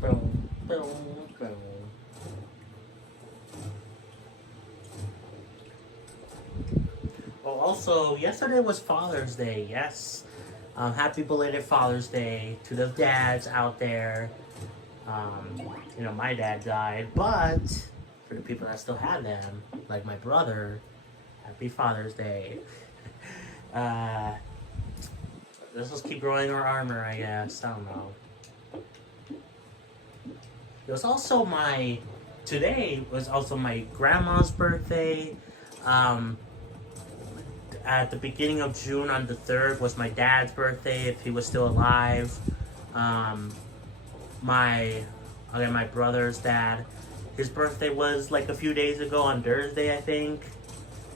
Boom, boom, boom. Oh, also, yesterday was Father's Day. Yes. Happy belated Father's Day to the dads out there. You know, my dad died, but for the people that still have them, like my brother, happy Father's Day. Let's just keep growing our armor, I guess. I don't know. It was also today was also my grandma's birthday. At the beginning of June on the 3rd was my dad's birthday, if he was still alive. My brother's dad, his birthday was like a few days ago on Thursday, I think.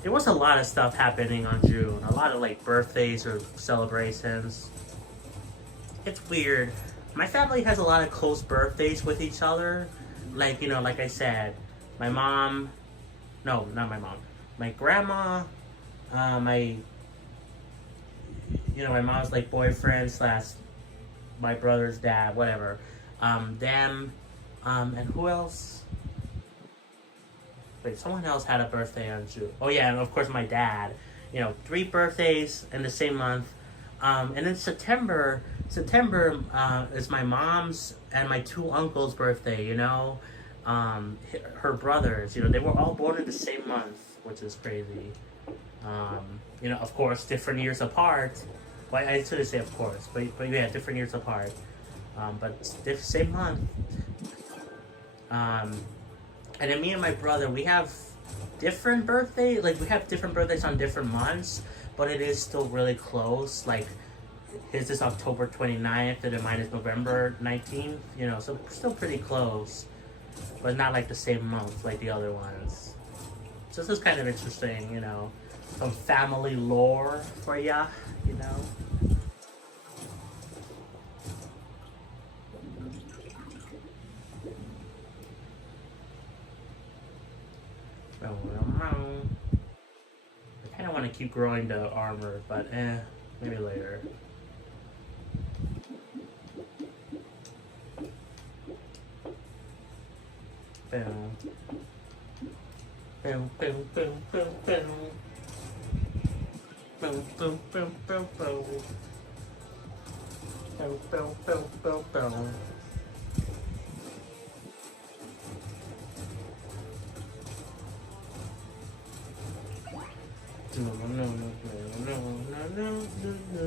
There was a lot of stuff happening on June. A lot of like birthdays or celebrations. It's weird. My family has a lot of close birthdays with each other. Like, you know, like I said, my mom, no, not my mom, my grandma, my mom's like boyfriend / my brother's dad, whatever. Them, and who else? Wait, someone else had a birthday on June. Oh yeah, and of course my dad. You know, 3 birthdays in the same month. And then September is my mom's and my 2 uncles' birthday, you know. Her brothers, you know, they were all born in the same month, which is crazy. You know, of course, different years apart. Well, I shouldn't say of course, but yeah, different years apart. But same month. And then me and my brother, we have different birthdays. Like, we have different birthdays on different months, but it is still really close. Like, his is October 29th, and then mine is November 19th. You know, so still pretty close, but not like the same month like the other ones. So this is kind of interesting, you know. Some family lore for ya, you know. I kind of want to keep growing the armor, but maybe later. Boom. Boom, boom, boom, boom, boom. Boom, boom, boom, boom, boom. Boom, boom, boom, boom, boom. No, no, no, no, no, no, no, no.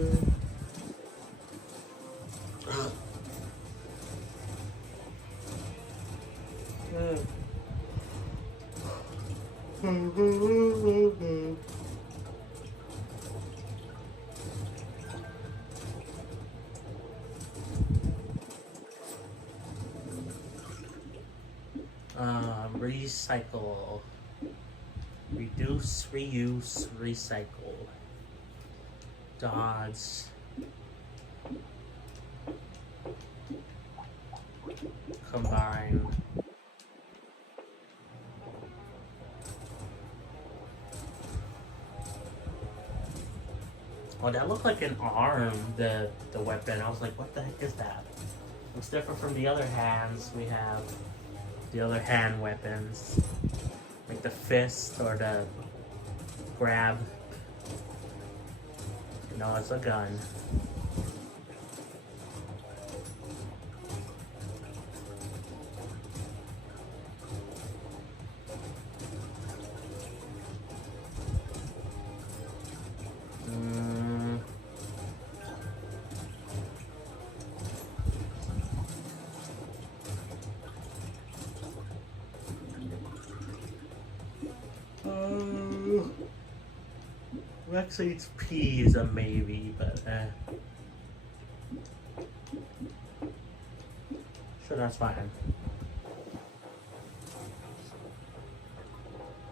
Recycle. Reduce, reuse, recycle. Dodge. Combine. Oh, that looked like an arm, the weapon. I was like, what the heck is that? It's different from the other hands we have. The other hand weapons. Like the fist or the grab. No, it's a gun. Actually, it's P is a maybe, but sure, that's fine.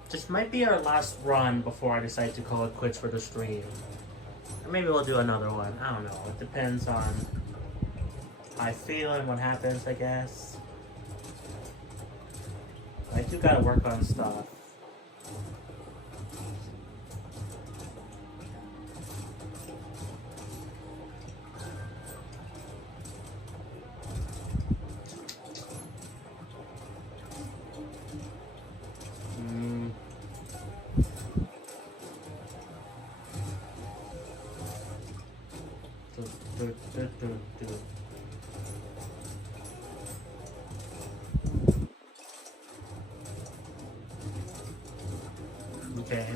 This might be our last run before I decide to call it quits for the stream. Maybe we'll do another one. I don't know. It depends on how I feel and what happens, I guess. I do gotta work on stuff. Okay.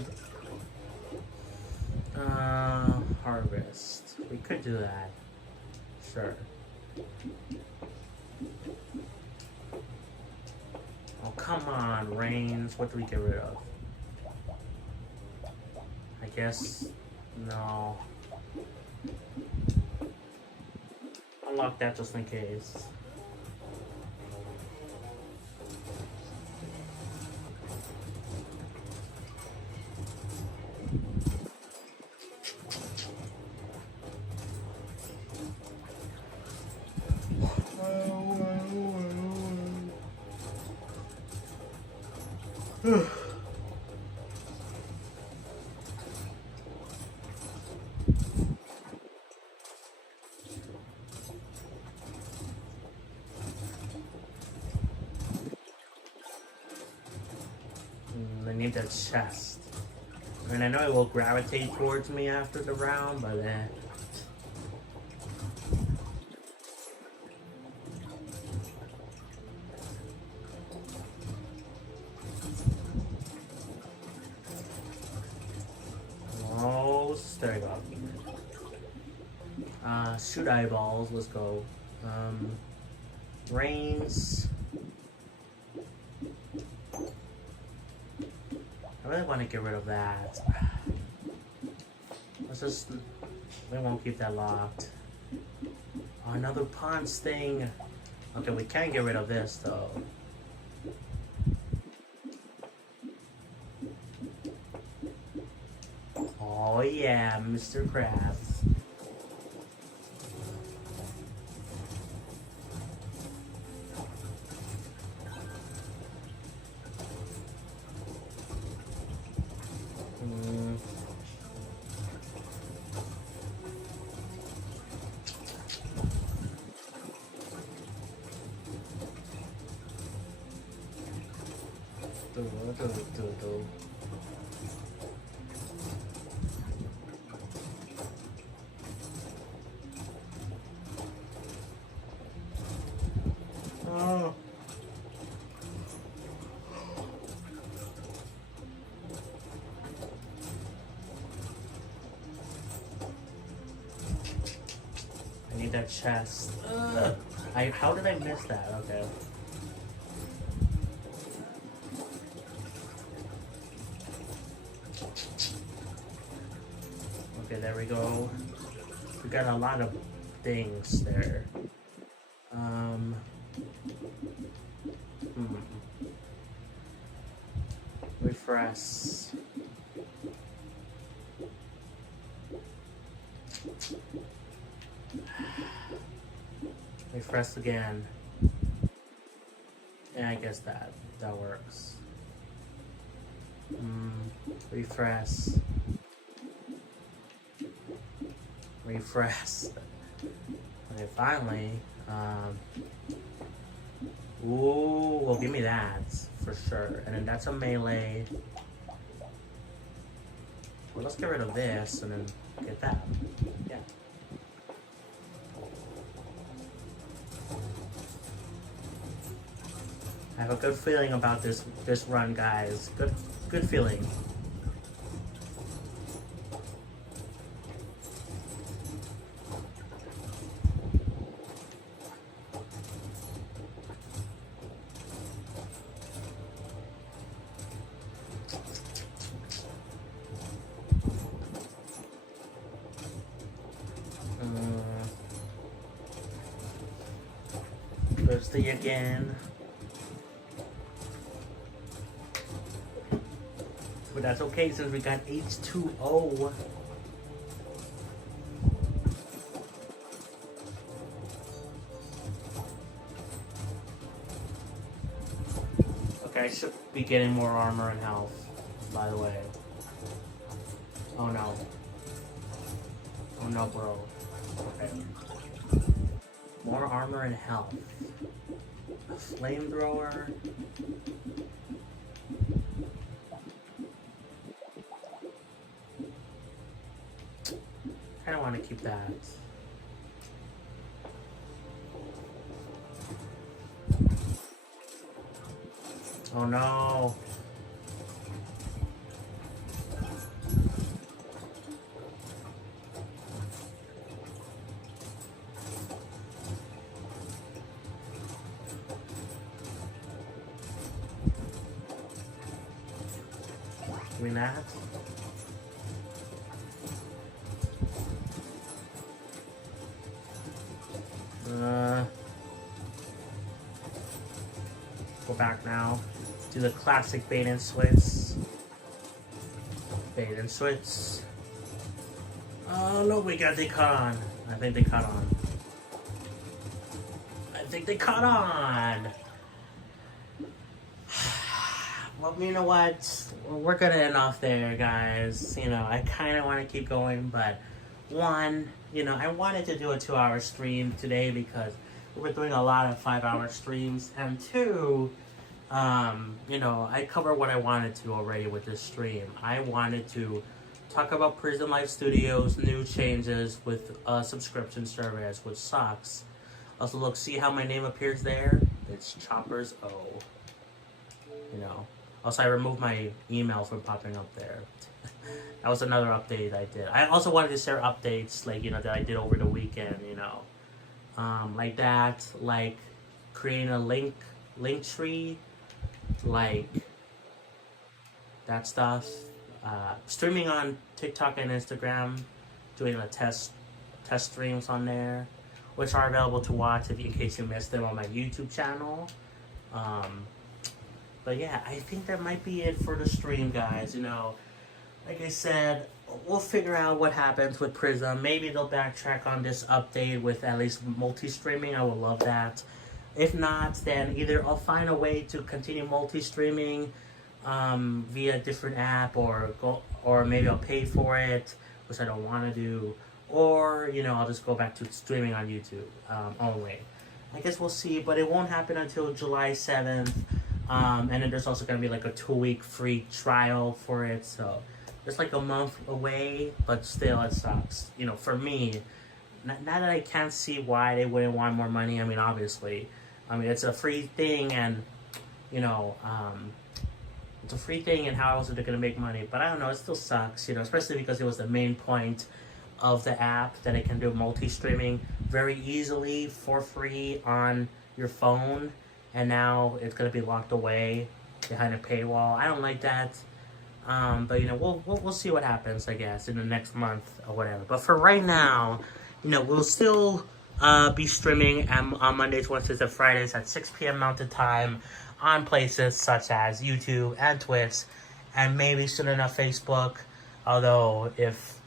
Harvest. We could do that. Sure. Oh, come on, rains. What do we get rid of? I guess... no. Unlock that just in case. I need that chest. And I know it will gravitate towards me after the round, but oh, there you go. Shoot eyeballs, let's go. Rains. I really want to get rid of that. Let's just... we won't keep that locked. Oh, another punch thing. Okay, we can get rid of this though. Oh yeah, Mr. Krabs. Oh. I need that chest. How did I miss that? Okay. Okay, there we go. We got a lot of things there. Refresh. Refresh again. Yeah, I guess that works. Refresh. Refresh. Okay, finally. Ooh, well, give me that for sure. And then that's a melee. Well, let's get rid of this and then get that. Yeah. I have a good feeling about this run, guys. Good feeling. Thursday again. But that's okay since we got H2O. I should be getting more armor and health, by the way. Oh no. Oh no, bro. Okay. More armor and health. A flamethrower. I don't want to keep that. Oh no. Doing that. Go back now. Do the classic bait and switch. Bait and switch. Oh no, they caught on. I think they caught on. I think they caught on. Well, you know what? We're gonna end off there, guys. You know, I kind of want to keep going, but one, you know, I wanted to do a 2-hour stream today because we're doing a lot of 5-hour streams, and two, you know, I covered what I wanted to already with this stream. I wanted to talk about PRISM Live Studios, new changes with a subscription service, which sucks. Also, look, see how my name appears there? It's Choppers O. You know. Also, I removed my email from popping up there. That was another update I did. I also wanted to share updates, like, you know, that I did over the weekend, you know. Like that, like creating a link tree, like that stuff. Streaming on TikTok and Instagram, doing a test streams on there, which are available to watch in case you missed them on my YouTube channel. But yeah, I think that might be it for the stream, guys. You know, like I said, we'll figure out what happens with PRISM. Maybe they'll backtrack on this update with at least multi-streaming. I would love that. If not, then either I'll find a way to continue multi-streaming via a different app, or maybe I'll pay for it, which I don't want to do, or, you know, I'll just go back to streaming on YouTube only. I guess we'll see, but it won't happen until July 7th. And then there's also going to be like a 2-week free trial for it, so it's like a month away, but still it sucks. You know, for me, now that I can't see why they wouldn't want more money. I mean, obviously, I mean, it's a free thing, and, you know, it's a free thing, and how else are they going to make money? But I don't know, it still sucks, you know, especially because it was the main point of the app, that it can do multi-streaming very easily for free on your phone. And now it's gonna be locked away behind a paywall. I don't like that. But you know, we'll see what happens, I guess, in the next month or whatever. But for right now, you know, we'll still be streaming on Mondays, Wednesdays, and Fridays at 6 p.m. Mountain Time on places such as YouTube and Twitch, and maybe soon enough Facebook. Although if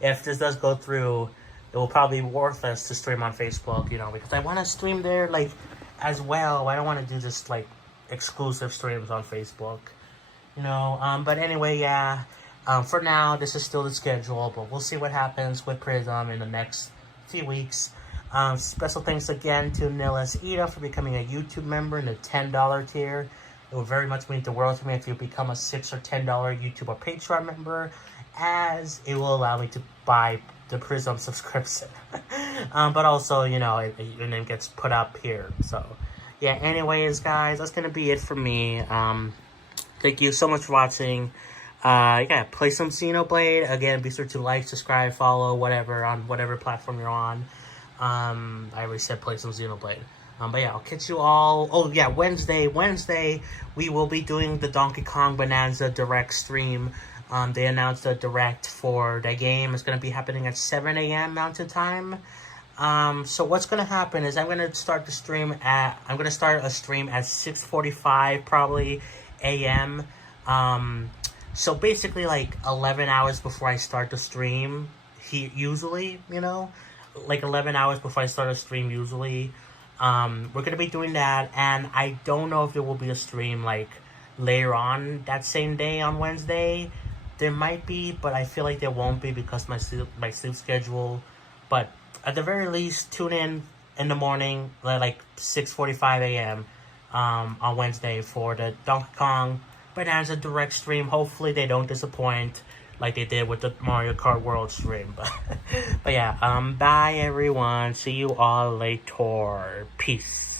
if this does go through, it will probably be worthless to stream on Facebook, you know, because I want to stream there, like, as well. I don't want to do just like exclusive streams on Facebook, you know. But anyway, yeah. For now, this is still the schedule, but we'll see what happens with PRISM in the next few weeks. Special thanks again to Nilis Ida for becoming a YouTube member in the $10 tier. It will very much mean the world to me if you become a $6 or $10 YouTube or Patreon member, as it will allow me to buy the PRISM subscription. But also, you know, your name gets put up here. So yeah, anyways, guys, that's gonna be it for me. Thank you so much for watching. Yeah, play some Xenoblade. Again, be sure to like, subscribe, follow, whatever, on whatever platform you're on. I already said play some Xenoblade. But yeah, I'll catch you all. Oh yeah, Wednesday, we will be doing the Donkey Kong Bonanza Direct stream. They announced a Direct for the game. It's going to be happening at 7 a.m. Mountain Time. So what's going to happen is I'm going to start a stream at 6:45 probably a.m. So basically like 11 hours before I start the stream, usually, you know, like 11 hours before I start a stream usually. We're gonna be doing that, and I don't know if there will be a stream like later on that same day on Wednesday. There might be, but I feel like there won't be because my sleep schedule. But at the very least, tune in the morning, like 6:45 a.m. On Wednesday for the Donkey Kong Bonanza direct stream. Hopefully they don't disappoint like they did with the Mario Kart World stream. But yeah, bye everyone. See you all later. Peace.